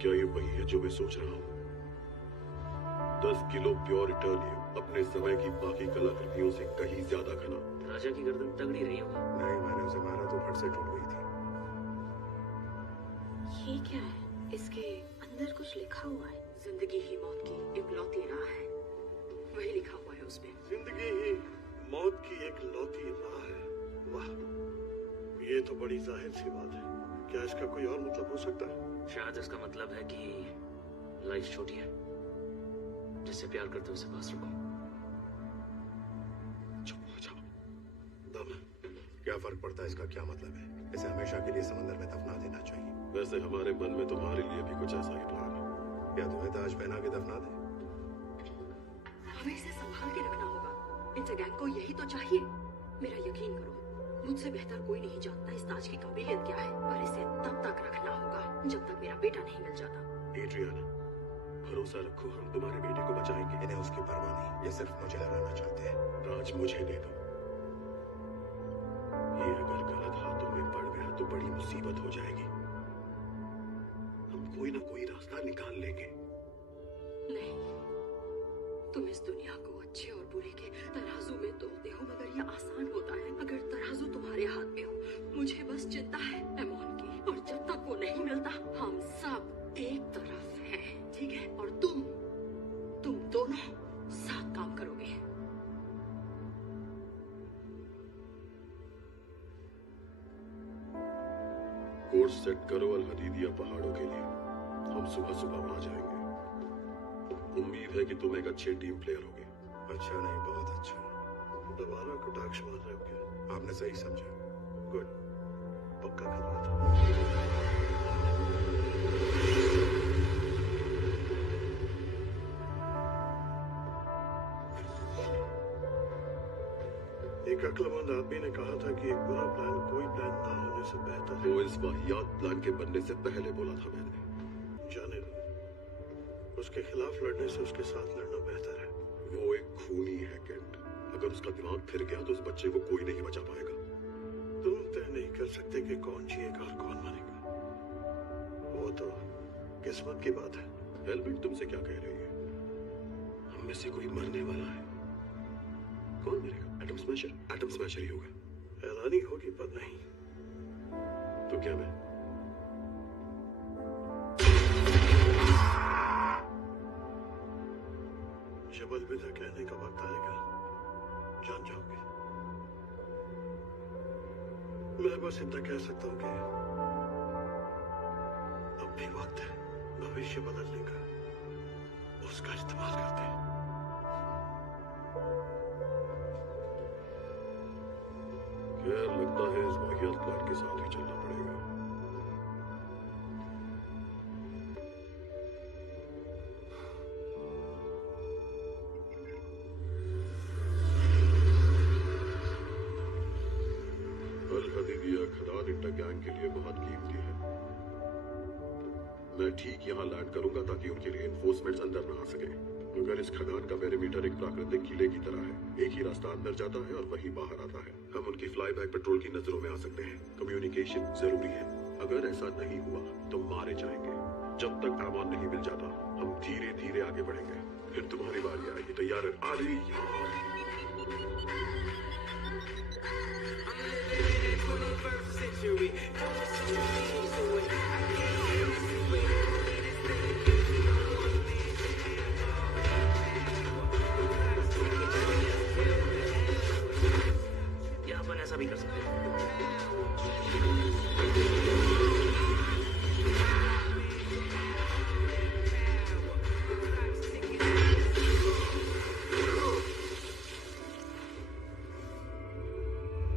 क्या ये वही है जो मैं सोच रहा हूँ? 10 किलो प्योर इटालियम अपने समय की बाकी कलाकृतियों से कहीं ज्यादा घना। राजा की गर्दन तगड़ी रही होगी। नहीं, मैंने उसे मारा तो फट से टूट गई थी। ये क्या है? इसके अंदर कुछ लिखा हुआ है। जिंदगी ही मौत की इकलौती राह है, वही लिखा हुआ है उसमें। जिंदगी ही मौत की एक लौती राह है। वाह, ये तो बड़ी जाहिर सी बात है। क्या इसका कोई और मतलब हो सकता है? शायद इसका मतलब है कि लाइफ छोटी है, जिससे प्यार करते हो उसे पास रखो। चुप हो जाओ। दम है। क्या फर्क पड़ता है इसका क्या मतलब है? इसे हमेशा के लिए समंदर में दफना देना चाहिए। वैसे हमारे मन में तुम्हारे लिए भी कुछ ऐसा ही प्लान है। क्या तुम्हें ताज पहना के दफना दे? हमें इसे संभाल के रखना होगा। इंटरगैंग को यही तो चाहिए। मेरा यकीन करो, मुझसे बेहतर कोई नहीं जानता इस ताज की काबिलियत क्या है, पर इसे तब तक रखना होगा जब तक मेरा बेटा नहीं मिल जाता। एड्रियाना, भरोसा रखो, हम तुम्हारे बेटे को बचाएंगे। इन्हें उसकी परवाह नहीं, ये सिर्फ मुझे हराना चाहते हैं। ताज मुझे दे दो। ये अगर गलत हाथों में पड़ गया तो बड़ी मुसीबत हो जाएगी। हम कोई ना कोई रास्ता निकाल लेंगे। नहीं, तुम इस दुनिया को अच्छे और बुरे के तराजू में तोलते हो, मगर ये आसान होता है अगर तराजू तुम्हारे हाथ में हो। मुझे बस चिंता है एमोन की, और जब तक वो नहीं मिलता हम सब एक तरफ हैं, ठीक है? और तुम दोनों साथ काम करोगे। कोर्स सेट करो अल हदीदिया पहाड़ों के लिए। हम सुबह सुबह वहां जाएंगे। उम्मीद है कि तुम एक अच्छे टीम प्लेयर होगे। अच्छा नहीं, बहुत अच्छा। दोबारा कटाक्ष मार रहे हो क्या? आपने सही समझा। गुड, पक्का कर रहा था। एक अक्लमंद आदमी ने कहा था कि एक बुरा प्लान कोई प्लान ना होने से बेहतर है। वो इस वाहियात प्लान के बनने से पहले बोला था मैंने। जाने दो, उसके खिलाफ लड़ने से उसके साथ लड़ना बेहतर है। वो एक खूनी है केंट। अगर उसका दिमाग फिर गया तो उस बच्चे को कोई नहीं बचा पाएगा। तुम तय नहीं कर सकते कि कौन जिएगा और कौन मरेगा। वो तो किस्मत की बात है। हेलमेट तुमसे क्या कह रही है? हम में से कोई मरने वाला है। कौन मरेगा? Atom smasher? एटम स्मैशर ही होगा। ऐलानी होगी पर नहीं तो क्या मैं? जब अलविदा कहने का वक्त आएगा जान जाओगे। मैं बस इतना कह सकता हूँ कि अब भी वक्त है भविष्य बदलने का। उसका इस्तेमाल करते हैं। खैर लगता है इस वाहियात प्लान के साथ ही चलना पड़ेगा। अल हदीदिया खदान इंटरगैंग के लिए बहुत कीमती है। मैं ठीक यहाँ लैंड करूंगा ताकि उनके रिइंफोर्समेंट्स अंदर न आ सके। मगर इस खदान का पेरीमीटर एक प्राकृतिक किले की तरह है। एक ही रास्ता अंदर जाता है और वही बाहर आता है। हम उनकी फ्लाईबैक पेट्रोल की नजरों में आ सकते हैं। कम्युनिकेशन जरूरी है। अगर ऐसा नहीं हुआ तो मारे जाएंगे। जब तक सामान नहीं मिल जाता हम धीरे धीरे आगे बढ़ेंगे। फिर तुम्हारी बारी आएगी। तैयार है? आ रही ऐसा भी कर सकते हैं।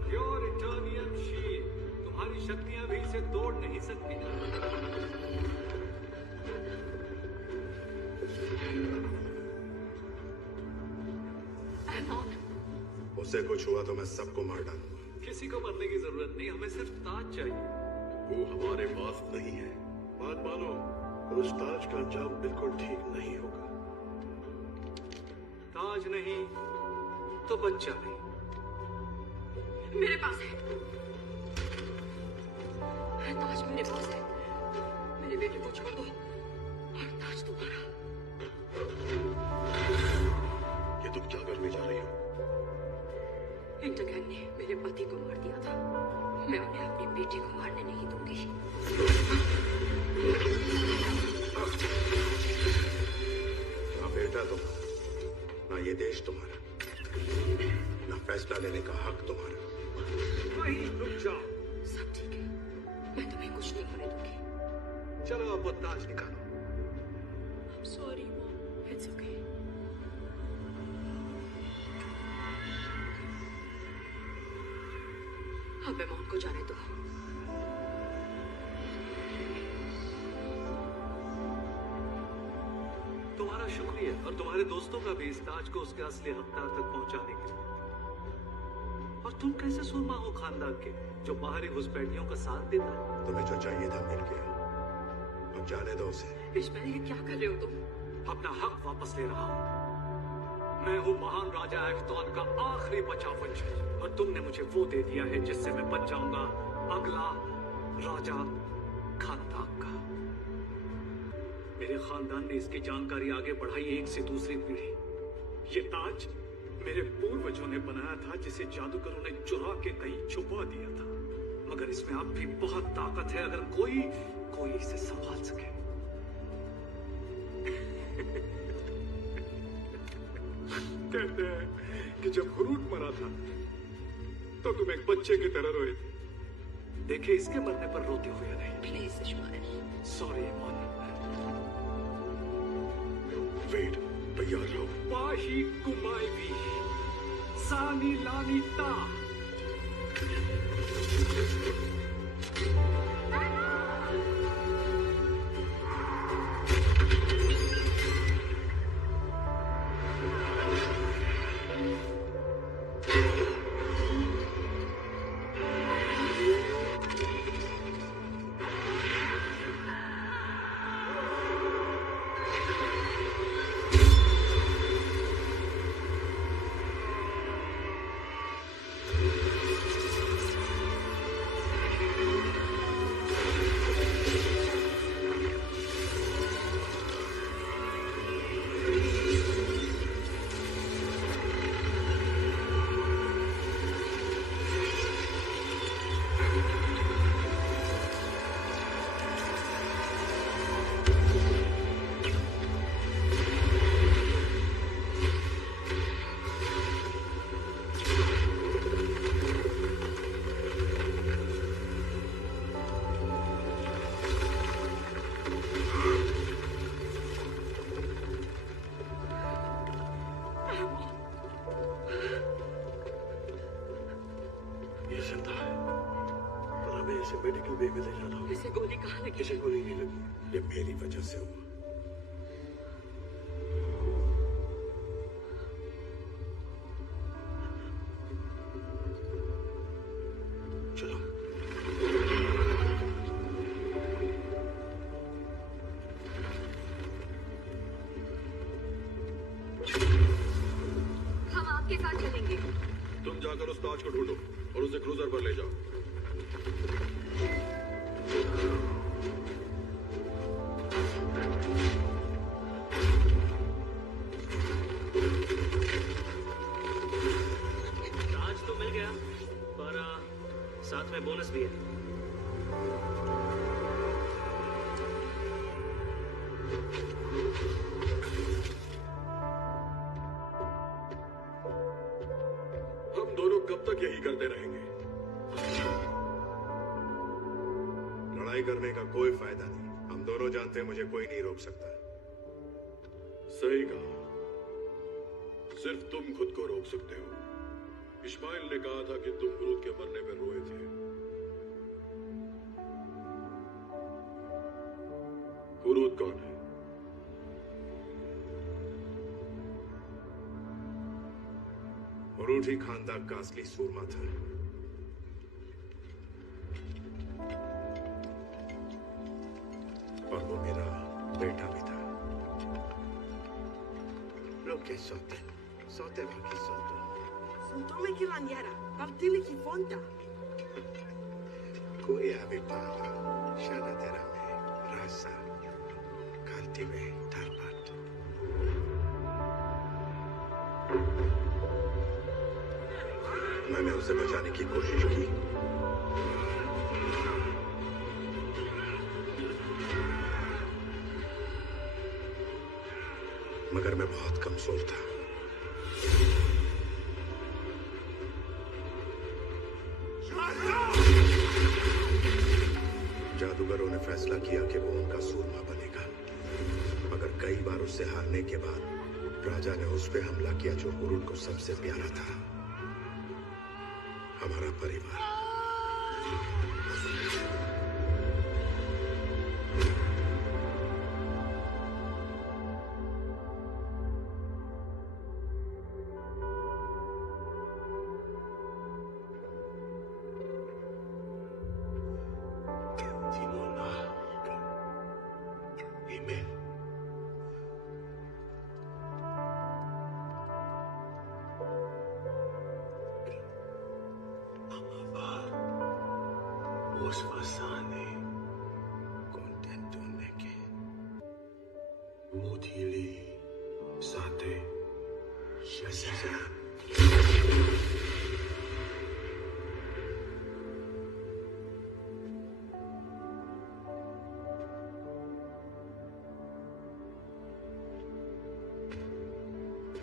प्योर इटर्नियम शील्ड, तुम्हारी शक्तियां भी इसे तोड़ नहीं सकती। उससे कुछ हुआ तो मैं सबको मार डालूंगा। किसी को मरने की जरूरत नहीं, हमें सिर्फ ताज चाहिए। वो हमारे पास नहीं है। बात मानो, उस ताज का अंजाम बिल्कुल ठीक नहीं होगा। ताज नहीं तो बच्चा नहीं। मेरे पास है ताज, मेरे पास है। मेरे बेटे को छोड़ दो और ताज तुम्हारा। ये तुम क्या करने जा रही हो? इंटरगैंग ने मेरे पति को मार दिया था। मैं उन्हें अपनी बेटी को मारने नहीं दूंगी। ना बेटा तुम, ना ये देश तुम्हारा, ना फैसला लेने का हक तुम्हारा। वहीं रुक जाओ। सब ठीक है, मैं तुम्हें कुछ नहीं होने दूंगी। चलो अब वो ताज निकालो। I'm sorry, Mom. It's okay. अब एमोन को जाने दो। तुम्हारा शुक्रिया और तुम्हारे दोस्तों का भी इस ताज को उसके असली हकदार तक पहुंचाने के लिए। और तुम कैसे सुरमा हो खानदान के जो बाहरी घुसपैठियों का साथ देता है? तुम्हें जो चाहिए था मिल गया। अब जाने दो उसे। इश्माइल, ये क्या कर रहे हो तुम? अपना हक वापस ले रहा हूँ। मैं हूँ महान राजा अख्तान का आखिरी बचा वंशज और तुमने मुझे वो दे दिया है जिससे मैं बन जाऊंगा अगला राजा खानदान का। मेरे खानदान ने इसकी जानकारी आगे बढ़ाई एक से दूसरी पीढ़ी। ये ताज मेरे पूर्वजों ने बनाया था जिसे जादूगरों ने चुरा के कहीं छुपा दिया था, मगर इसमें अब भी बहुत ताकत है अगर कोई इसे संभाल सके। कहते हैं कि जब हुरूट मरा था तो तुम एक बच्चे की तरह रोए थे। देखे इसके मरने पर रोते हुए नहीं। Please smile. Sorry Iman. Wait, तैयार रहो। पाही कुमाईवी सानी लानी ता। मेडिकल बे में ले जाना होगा। इसे गोली कहाँ लगी? इसे गोली नहीं लगी। ये मेरी वजह से हुआ। चलो। हम आपके साथ चलेंगे। तुम जाकर उस ताज को ढूंढो और उसे क्रूजर पर ले जाओ। ताज तो मिल गया, पर साथ में बोनस भी है। हम दोनों कब तक यही करते रहेंगे? लड़ाई करने का कोई फायदा नहीं। हम दोनों जानते हैं मुझे कोई नहीं रोक सकता। सही कहा। सिर्फ तुम खुद को रोक सकते हो। इस्माइल ने कहा था कि तुम हुरूट के मरने में रोए थे। हुरूट कौन है? हुरूट ही खानदान का असली सूरमा था। और वो मेरा बेटा भी था। Lo che sote. Sote va chi soto. Sotome che landiera, partili chi fonta. Kui avi pala, shana terame, rasa, kartime, tarpat. मैंने उसे बचाने की कोशिश की, मगर मैं बहुत कमजोर था। जादूगरों ने फैसला किया कि वो उनका सूरमा बनेगा, मगर कई बार उससे हारने के बाद राजा ने उस पे हमला किया जो हुरूट को सबसे प्यारा था, हमारा परिवार। Os fasane contentune ke mutili sate Shazam.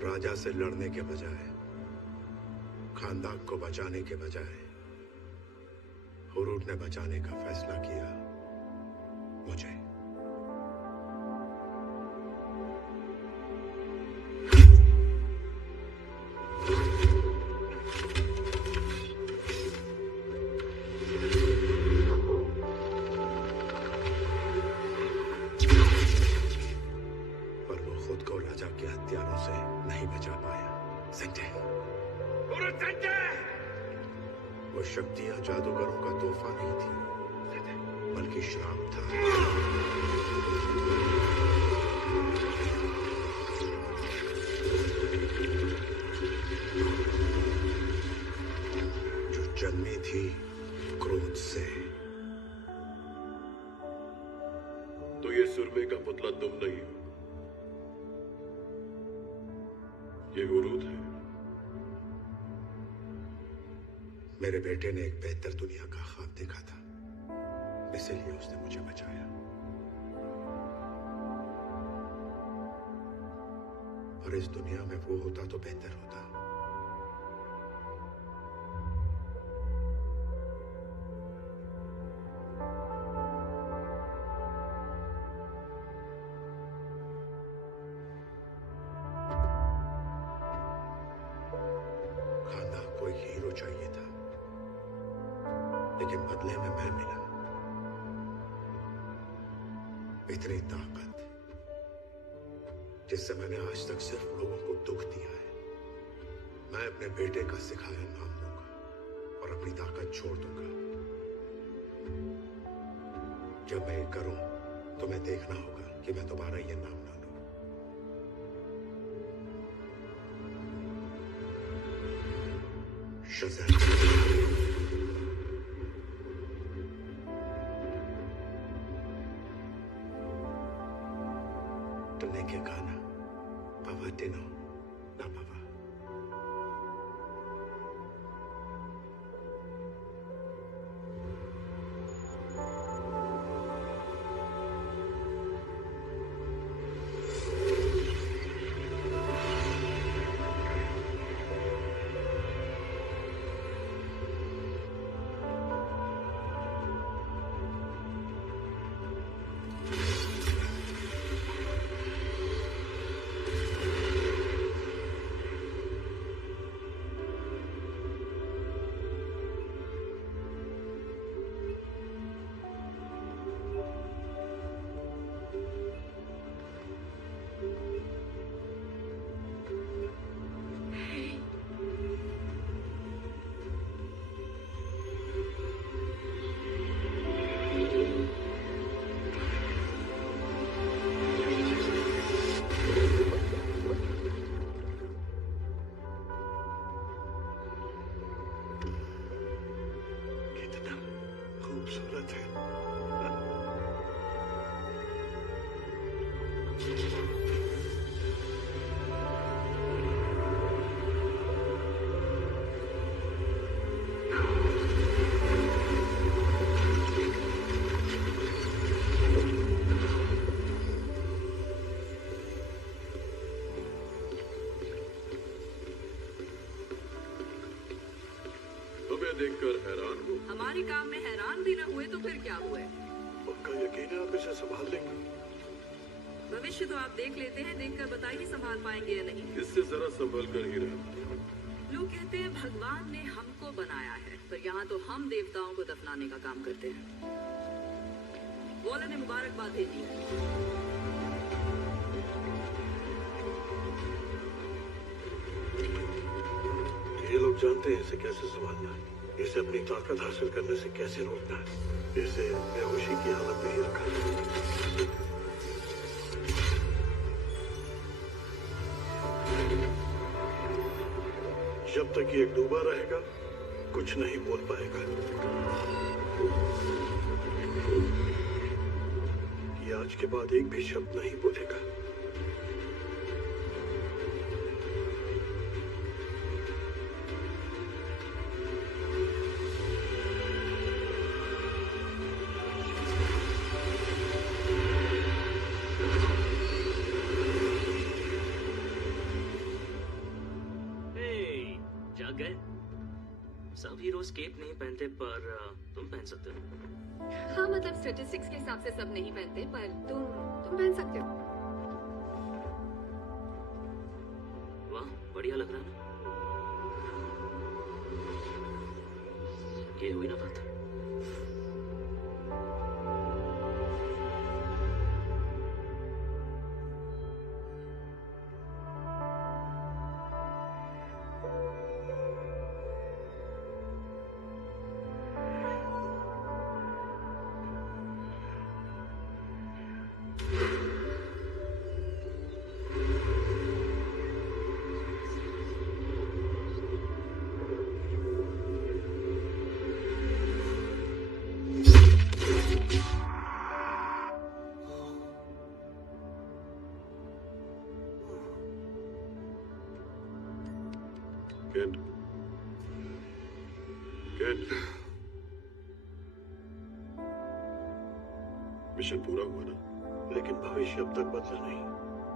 राजा से लड़ने के बजाय, खानदान को बचाने के बजाय हुरूट ने बचाने का फैसला किया मुझे। पर वो खुद को राजा के हत्यारों से नहीं बचा पाया। वो शक्तियां जादूगरों का तोहफा नहीं थी, बल्कि श्राप था। जो जन्मी थी क्रोध से। तो ये सुरमे का पुतला तुम नहीं हो, ये हुरूट है। मेरे बेटे ने एक बेहतर दुनिया का ख्वाब देखा था, इसलिए उसने मुझे बचाया। और इस दुनिया में वो होता तो बेहतर होता। खानदान को एक हीरो चाहिए था, लेकिन बदले में मैं मिला। इतनी ताकत जिससे मैंने आज तक सिर्फ लोगों को दुख दिया है। मैं अपने बेटे का सिखाया नाम लूंगा और अपनी ताकत छोड़ दूंगा। जब मैं ये करूं तो मैं देखना होगा कि मैं दोबारा ये नाम ना लूं। शज़म। के गाना Pava Dino na Pava. देखकर हैरान हो। हमारे काम में हैरान भी न हुए तो फिर क्या हुए? पक्का यकीन है आप इसे संभाल लेंगे? भविष्य तो आप देख लेते हैं, देखकर बताइए संभाल पाएंगे या नहीं। इससे जरा संभल कर ही रहे। लोग कहते हैं भगवान ने हमको बनाया है, पर यहाँ तो हम देवताओं को दफनाने का काम करते हैं। वॉला ने मुबारकबाद भेजी है। ये लोग जानते हैं इसे कैसे संभालना है, इसे अपनी ताकत हासिल करने से कैसे रोकना है, इसे बेहोशी की हालत में ही रखा है। जब तक ये डूबा रहेगा कुछ नहीं बोल पाएगा। कि आज के बाद एक भी शब्द नहीं बोलेगा। जाग गए? सब हीरोज केप नहीं पहनते, पर तुम पहन सकते हो। हाँ, मतलब स्टैटिस्टिक्स के हिसाब से सब नहीं पहनते, पर तुम पहन सकते हो। वाह, बढ़िया लग रहा है ना? ये हुई ना बात। कैंट, कैंट, मिशन पूरा हुआ ना? लेकिन भविष्य अब तक बदला नहीं।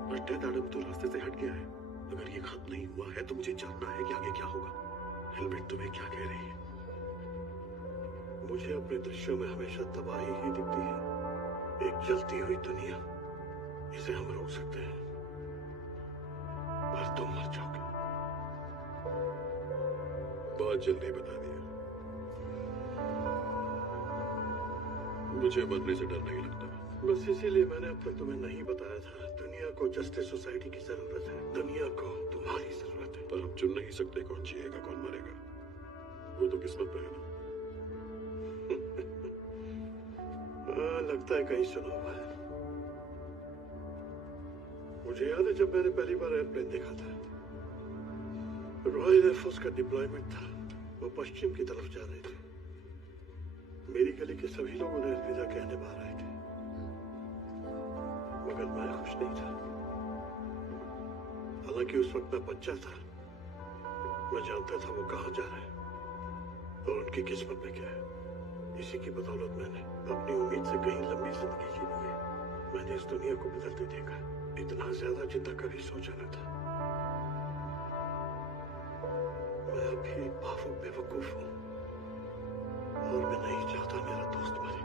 पर डेथ एडम तो रास्ते से हट गया है। अगर ये खत्म नहीं हुआ है तो मुझे जानना है कि आगे क्या होगा। हेलमेट तुम्हें क्या कह रही है? मुझे अपने दृश्यों में हमेशा तबाही ही दिखती है। एक जलती हुई दुनिया, इसे हम रोक सकते हैं, पर तुम मर जाओगे। बहुत जल्दी बता दिया। मुझे मरने से डर नहीं लगता। बस इसीलिए मैंने अब तक तुम्हें नहीं बताया था। दुनिया को जस्टिस सोसाइटी की जरूरत है। दुनिया को तुम्हारी जरूरत है। पर हम चुन नहीं सकते कौन जिएगा कौन मरेगा। वो तो किस्मत पे है ना। लगता है कहीं सुना हुआ है। मुझे याद है जब मैंने पहली बार एयरप्लेन देखा था। रॉयल एयरफोर्स का डिप्लॉयमेंट था। वो पश्चिम की तरफ जा रहे थे। मेरी गली के सभी लोग उन्हें अलविदा कहने बाहर आए थे, मगर मैं खुश नहीं था। हालांकि उस वक्त मैं बच्चा था। मैं जानता था वो कहाँ जा रहे हैं और उनकी किस्मत में क्या है। इसी की बदौलत मैंने अपनी उम्मीद से कहीं लंबी जिंदगी जी ली है। मैंने इस दुनिया को बदलते देखा। इतना ज्यादा जितना कभी सोचा न था। मैं अभी एक भावुक बेवकूफ हूँ और मैं नहीं चाहता मेरा दोस्त मरे।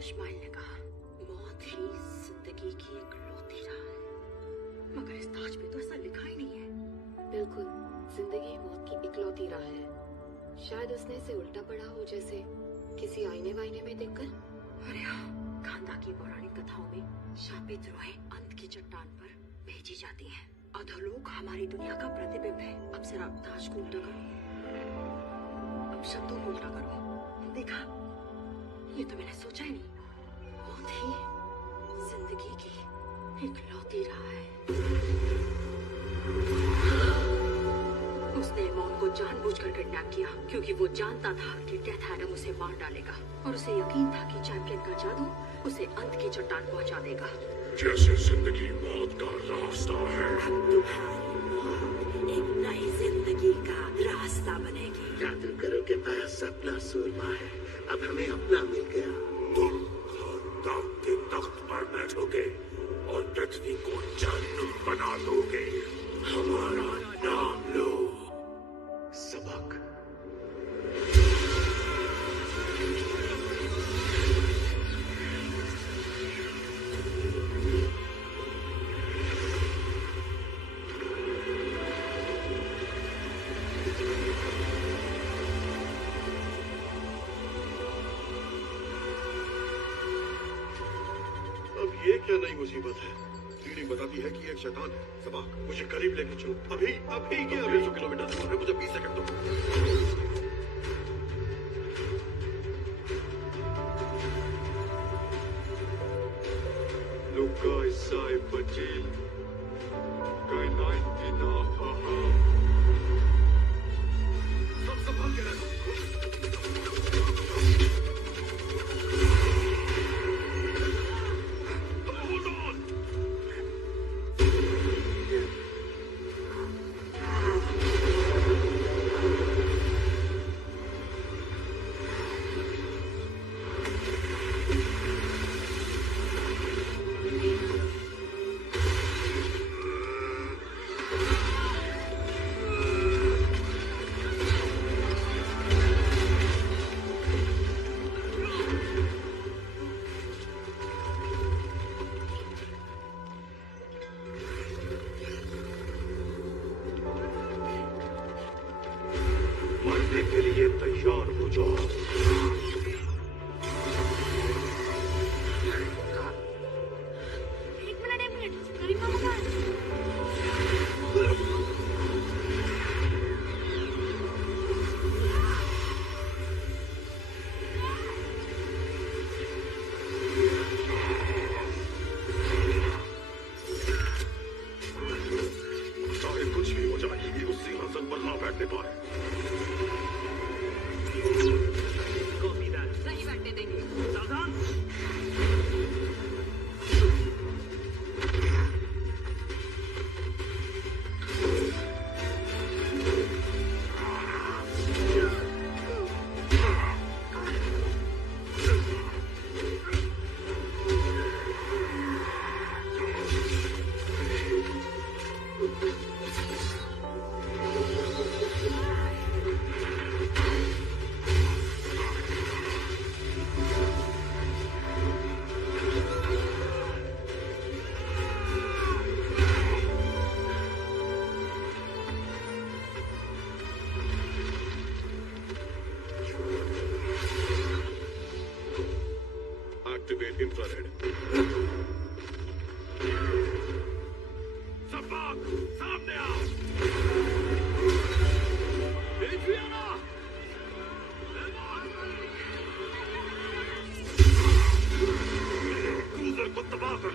इस्माइल ने कहा, मौत ही जिंदगी की इकलौती राह है, मगर इस ताज पे तो ऐसा लिखा ही नहीं है। बिल्कुल, जिंदगी मौत की इकलौती राह है। शायद उसने इसे उल्टा पढ़ा हो, जैसे किसी आईने वाईने में देखकर। अरे हाँ, खानदा की पौराणिक कथाओं में शापित रूहें अंत की चट्टान पर भेजी जाती हैं। अधोलोक हमारी दुनिया का प्रतिबिंब है। अब जरा ताज को उल्टा करो। अब शब्दों को उल्टा करो। देखा, ये तो मैंने सोचा ही नहीं। मौत ही जिंदगी की इकलौती राह है। उसने मौन को जानबूझकर किडनैप किया क्योंकि वो जानता था कि डेथ एडम उसे मार डालेगा और उसे यकीन था कि चैंपियन का जादू उसे अंत की चट्टान पहुंचा देगा। जैसे जिंदगी मौत का रास्ता है, अब तुम्हारी मौत एक नई जिंदगी का रास्ता बनेगी। जादूगरों के पास अपना सूरमा है, अब हमें अपना मिल गया। तुम खानदान के तख्त पर बैठोगे और पृथ्वी को जन्नत बना दोगे। हमारा नाम लो, सबक। अब ये क्या नई मुसीबत है? रीडिंग बताती है कि एक शैतान है। सबक, मुझे करीब लेके चलो। अभी अभी के 150 किलोमीटर दूर है। मुझे 20 सेकंड दो। Luca Isai Patil, Kainai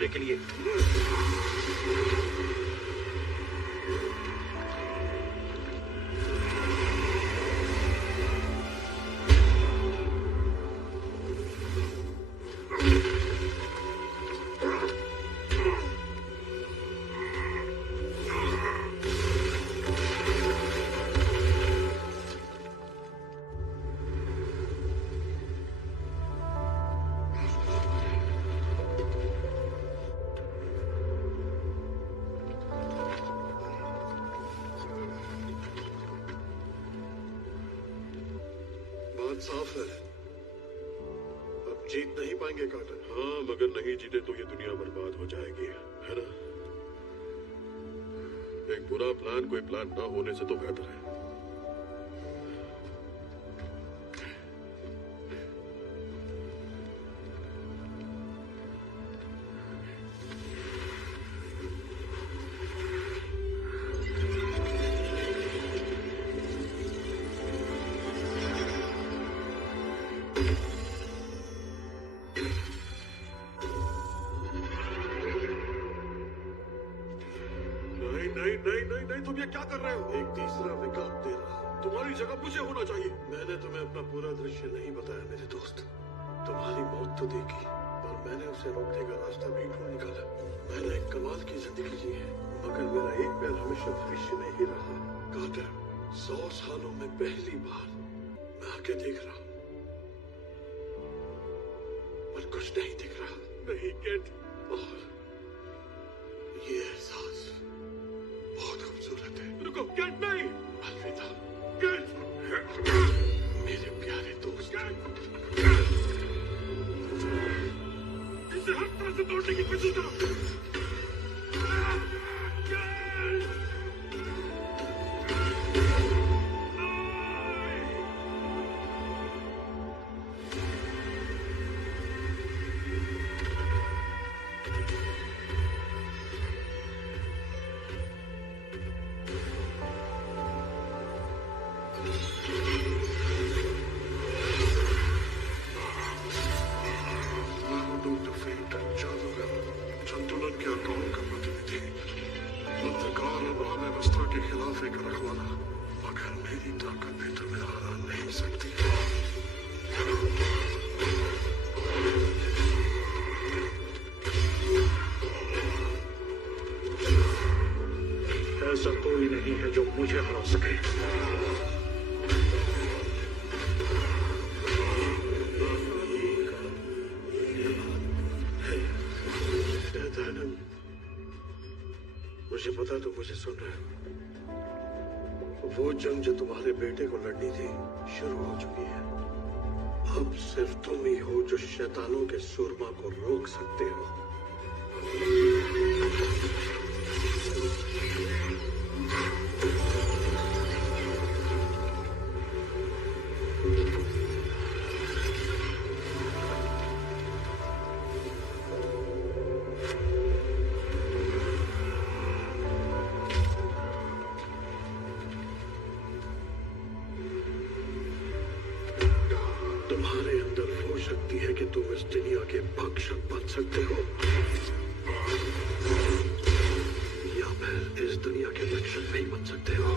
करने के लिए। बात साफ है, अब जीत नहीं पाएंगे कार्टर। हाँ, मगर नहीं जीते तो ये दुनिया बर्बाद हो जाएगी, है ना? एक बुरा प्लान कोई प्लान ना होने से तो बेहतर है। नहीं, तुम ये क्या कर रहे हो? एक तीसरा विकल्प दे रहा हूं। तुम्हारी जगह मुझे होना चाहिए। मैंने तुम्हें अपना पूरा दृश्य नहीं बताया मेरे दोस्त। तुम्हारी मौत तो देखी, पर मैंने उसे रोकने का रास्ता भी ढूंढ निकाला। मैंने एक कमाल की जिंदगी जी है, मगर मेरा एक पैर हमेशा भविष्य में ही रहा। कार्टर, 100 सालों में पहली बार मैं आके देख रहा हूँ, पर कुछ नहीं दिख रहा। नहीं कैट, और ये एहसास बहुत खूबसूरत है। रुको कैट, नहीं। अलविदा कैट, मेरे प्यारे दोस्त। इसे हर तरह से तोड़ने की कोशिश करो। ऐसा कोई नहीं है जो मुझे हरा सके। मुझे पता तो मुझे सुन रहे हो। वो जंग जो तुम्हारे बेटे को लड़नी थी शुरू हो चुकी है। अब सिर्फ तुम ही हो जो शैतानों के सूरमा को रोक सकते हो। तुम्हारे अंदर वो शक्ति है कि तुम इस दुनिया के भक्षक बन सकते हो, या फिर इस दुनिया के रक्षक नहीं बन सकते हो।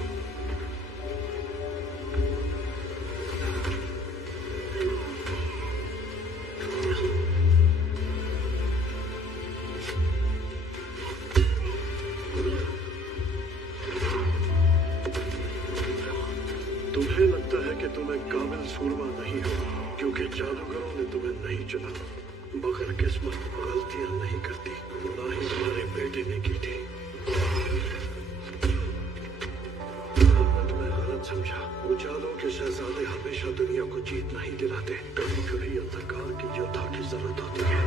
तुम्हें लगता है कि तुम एक काबिल सूरमा नहीं हो क्योंकि जादूगरों ने तुम्हें नहीं चुना, मगर किस्मत गलतियां नहीं करती, ना ही तुम्हारे बेटे ने की थी। मैं तुम्हें गलत समझा। उजालों के शहजादे हमेशा दुनिया को जीत नहीं दिलाते, कभी कभी अंधकार की योद्धा की जरूरत होती है।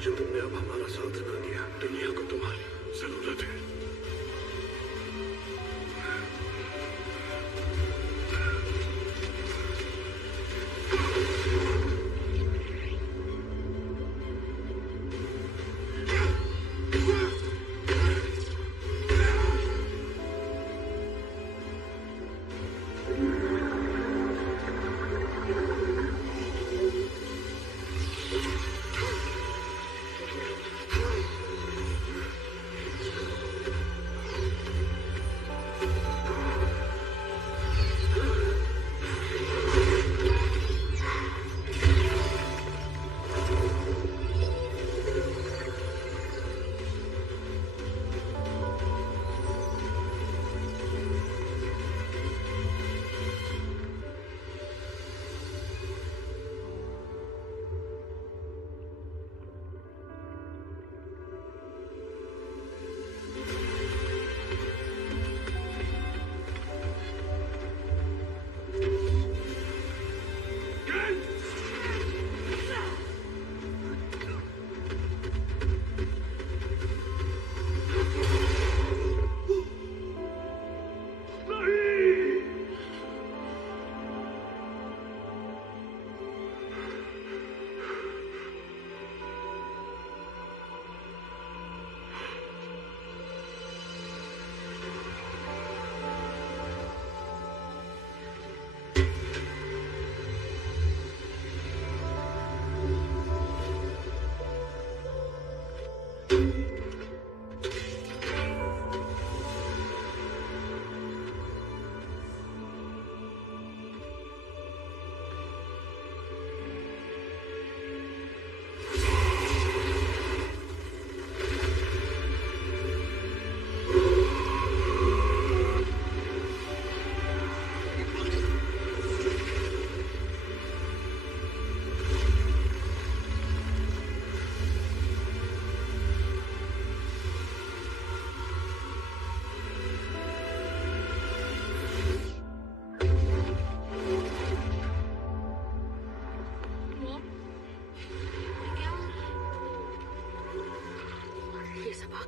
जो तुमने अब हमारा साथ ना दिया, दुनिया को तुम्हारी जरूरत है।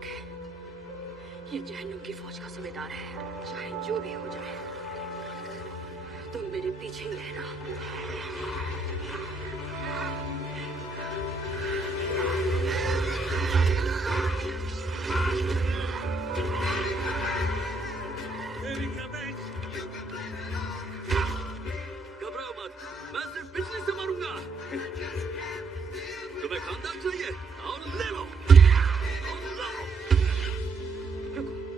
खतरनाक है। ये जहन्नुम की फौज का सूबेदार है। चाहे जो भी हो जाए, तुम मेरे पीछे ही रहना। घबराओ मत, मैं सिर्फ बिजली से मारूंगा। तुम्हें खानदान चाहिए? और ले लो।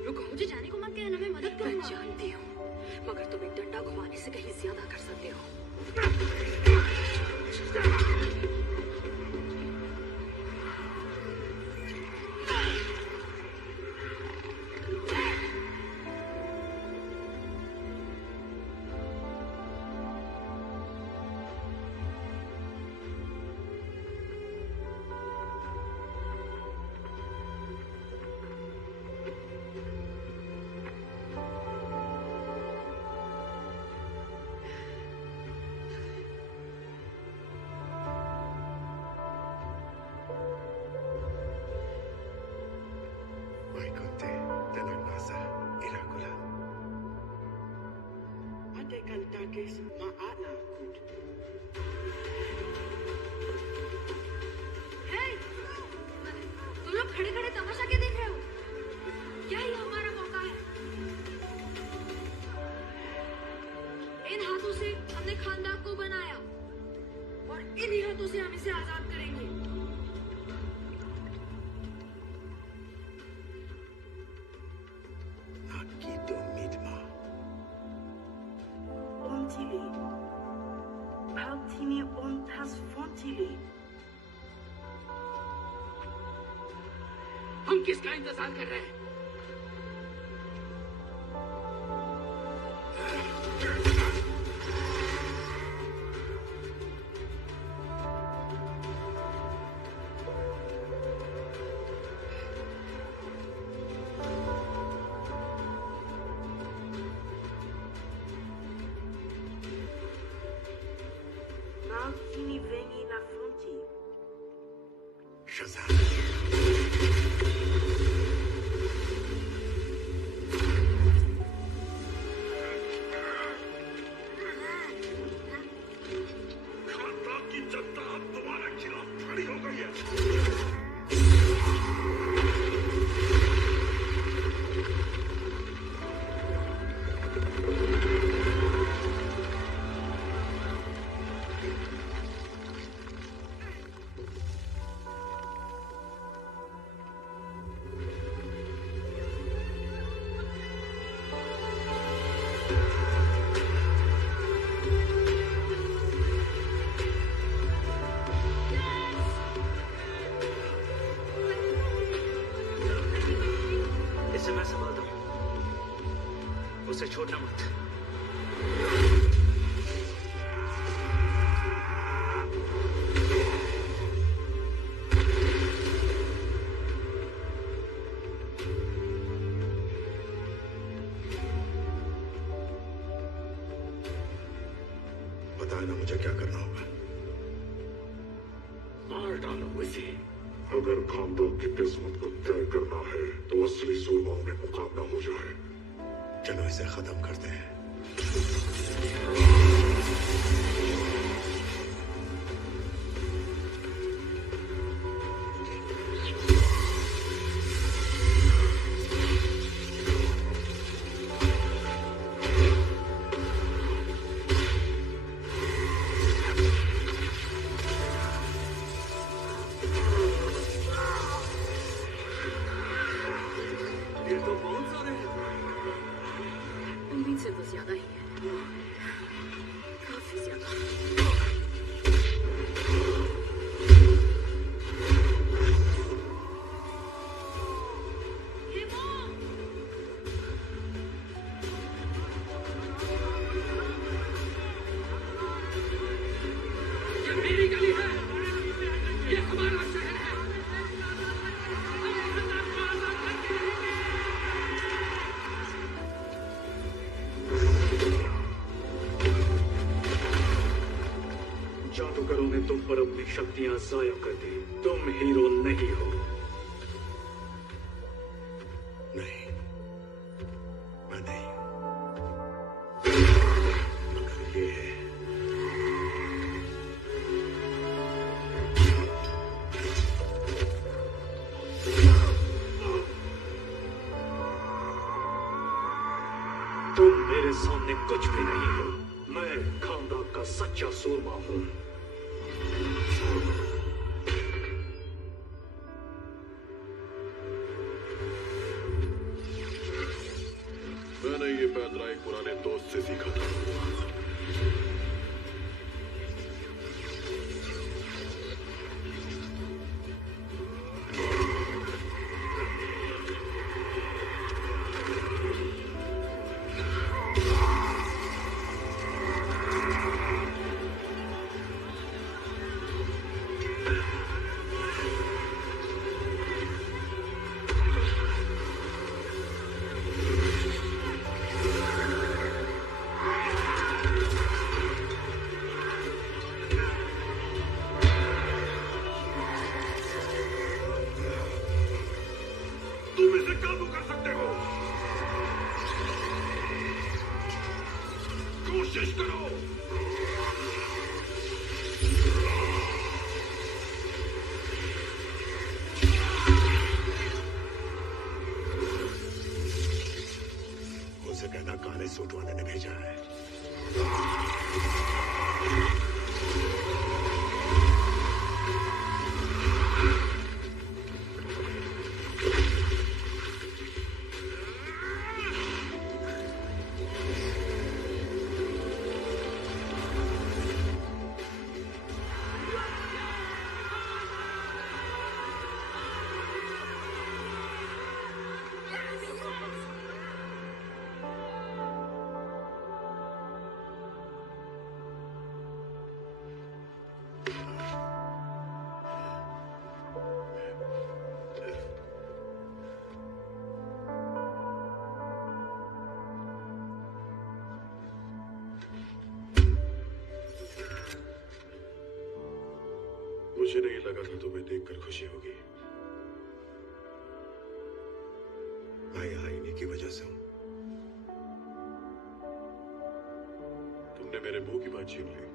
रुको, मुझे जाने को मत कहना, मैं मदद करूंगा। मैं जानती हूँ, मगर तुम एक डंडा घुमाने से कहीं ज्यादा कर सकते हो। तुम लोग खड़े खड़े तमाशा क्या देख रहे हो? यही हमारा मौका है। इन हाथों से हमने खानदान को बनाया और इन्हीं हाथों से हम इसे आजाद करेंगे। हम किसका इंतजार कर रहे हैं? मैं संभालता हूँ, उसे छोड़ना मत। बताए ना मुझे क्या करना होगा। मार डालो इसे। अगर खानदान की किस्मत को तय करना है तो असली सूरमाओं में मुकाबला हो जाए। चलो इसे खत्म करते हैं। से तो ज्यादा ही है, काफी ज्यादा। ये मेरी गली है, ये हमारा शहर है। जादूगरों ने तुम पर अपनी शक्तियां जाया कर दी। तुम हीरो नहीं हो। सच्चा सूरमा हूं। मैंने ये पैतरा एक पुराने दोस्त से सीखा था। तुम इसे काबू कर सकते हो। कोशिश करो। उसे कहना काले सूट वाले ने भेजा है। मुझे नहीं लगा था तुम्हें देखकर खुशी होगी। मैं यहाँ इन्हीं की वजह से हूँ। तुमने मेरे मुंह की बात छीन ली।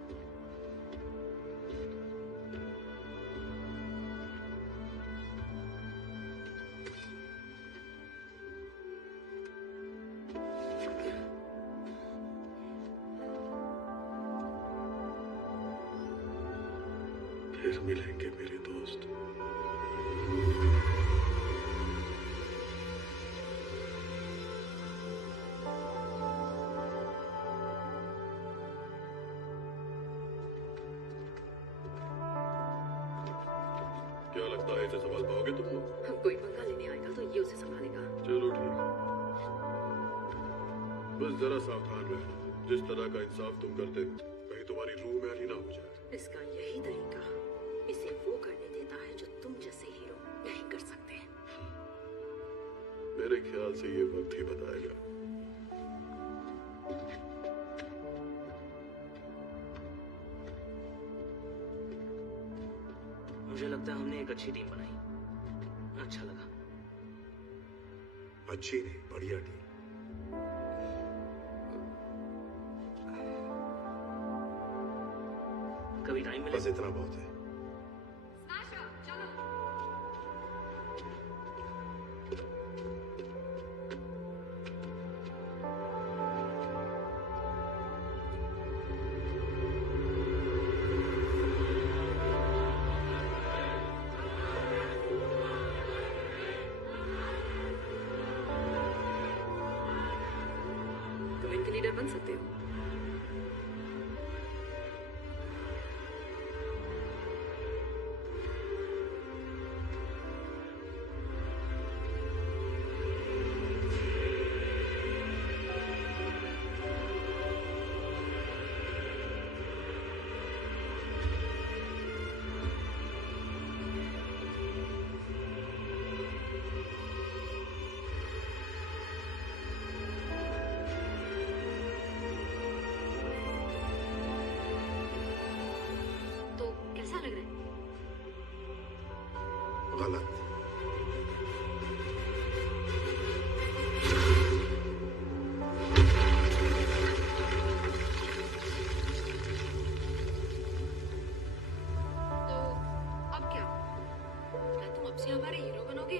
फिर मिलेंगे मेरे दोस्त। क्या लगता है इसे संभाल पाओगे तुम लोग? हम कोई पंगा लेने आएगा तो ये उसे संभालेगा। चलो ठीक है, बस जरा सावधान रहना। जिस तरह का इंसाफ तुम करते हो कहीं तुम्हारी रूह में ना हो जाए। इसका यही तरीका इसे वो करने देता है जो तुम जैसे हीरो नहीं कर सकते। मेरे ख्याल से ये वक्त ही बताएगा। मुझे लगता है हमने एक अच्छी टीम बनाई। अच्छा लगा। अच्छी नहीं, बढ़िया टीम। कभी टाइम मिले। बस इतना बहुत है। तुम इनके लीडर बन सकते हो। तो कैसा लग रहा है? गलत। तो अब क्या? क्या तुम अब से हमारे हीरो बनोगे?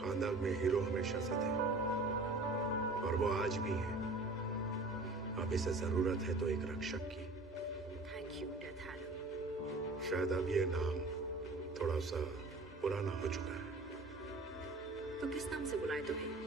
खानदान में हीरो हमेशा से थे और वो आज भी है। अब इसे जरूरत है तो एक रक्षक की। शायद अब ये नाम थोड़ा सा पुराना हो चुका है। तो किस नाम से बुलाए तुम्हें?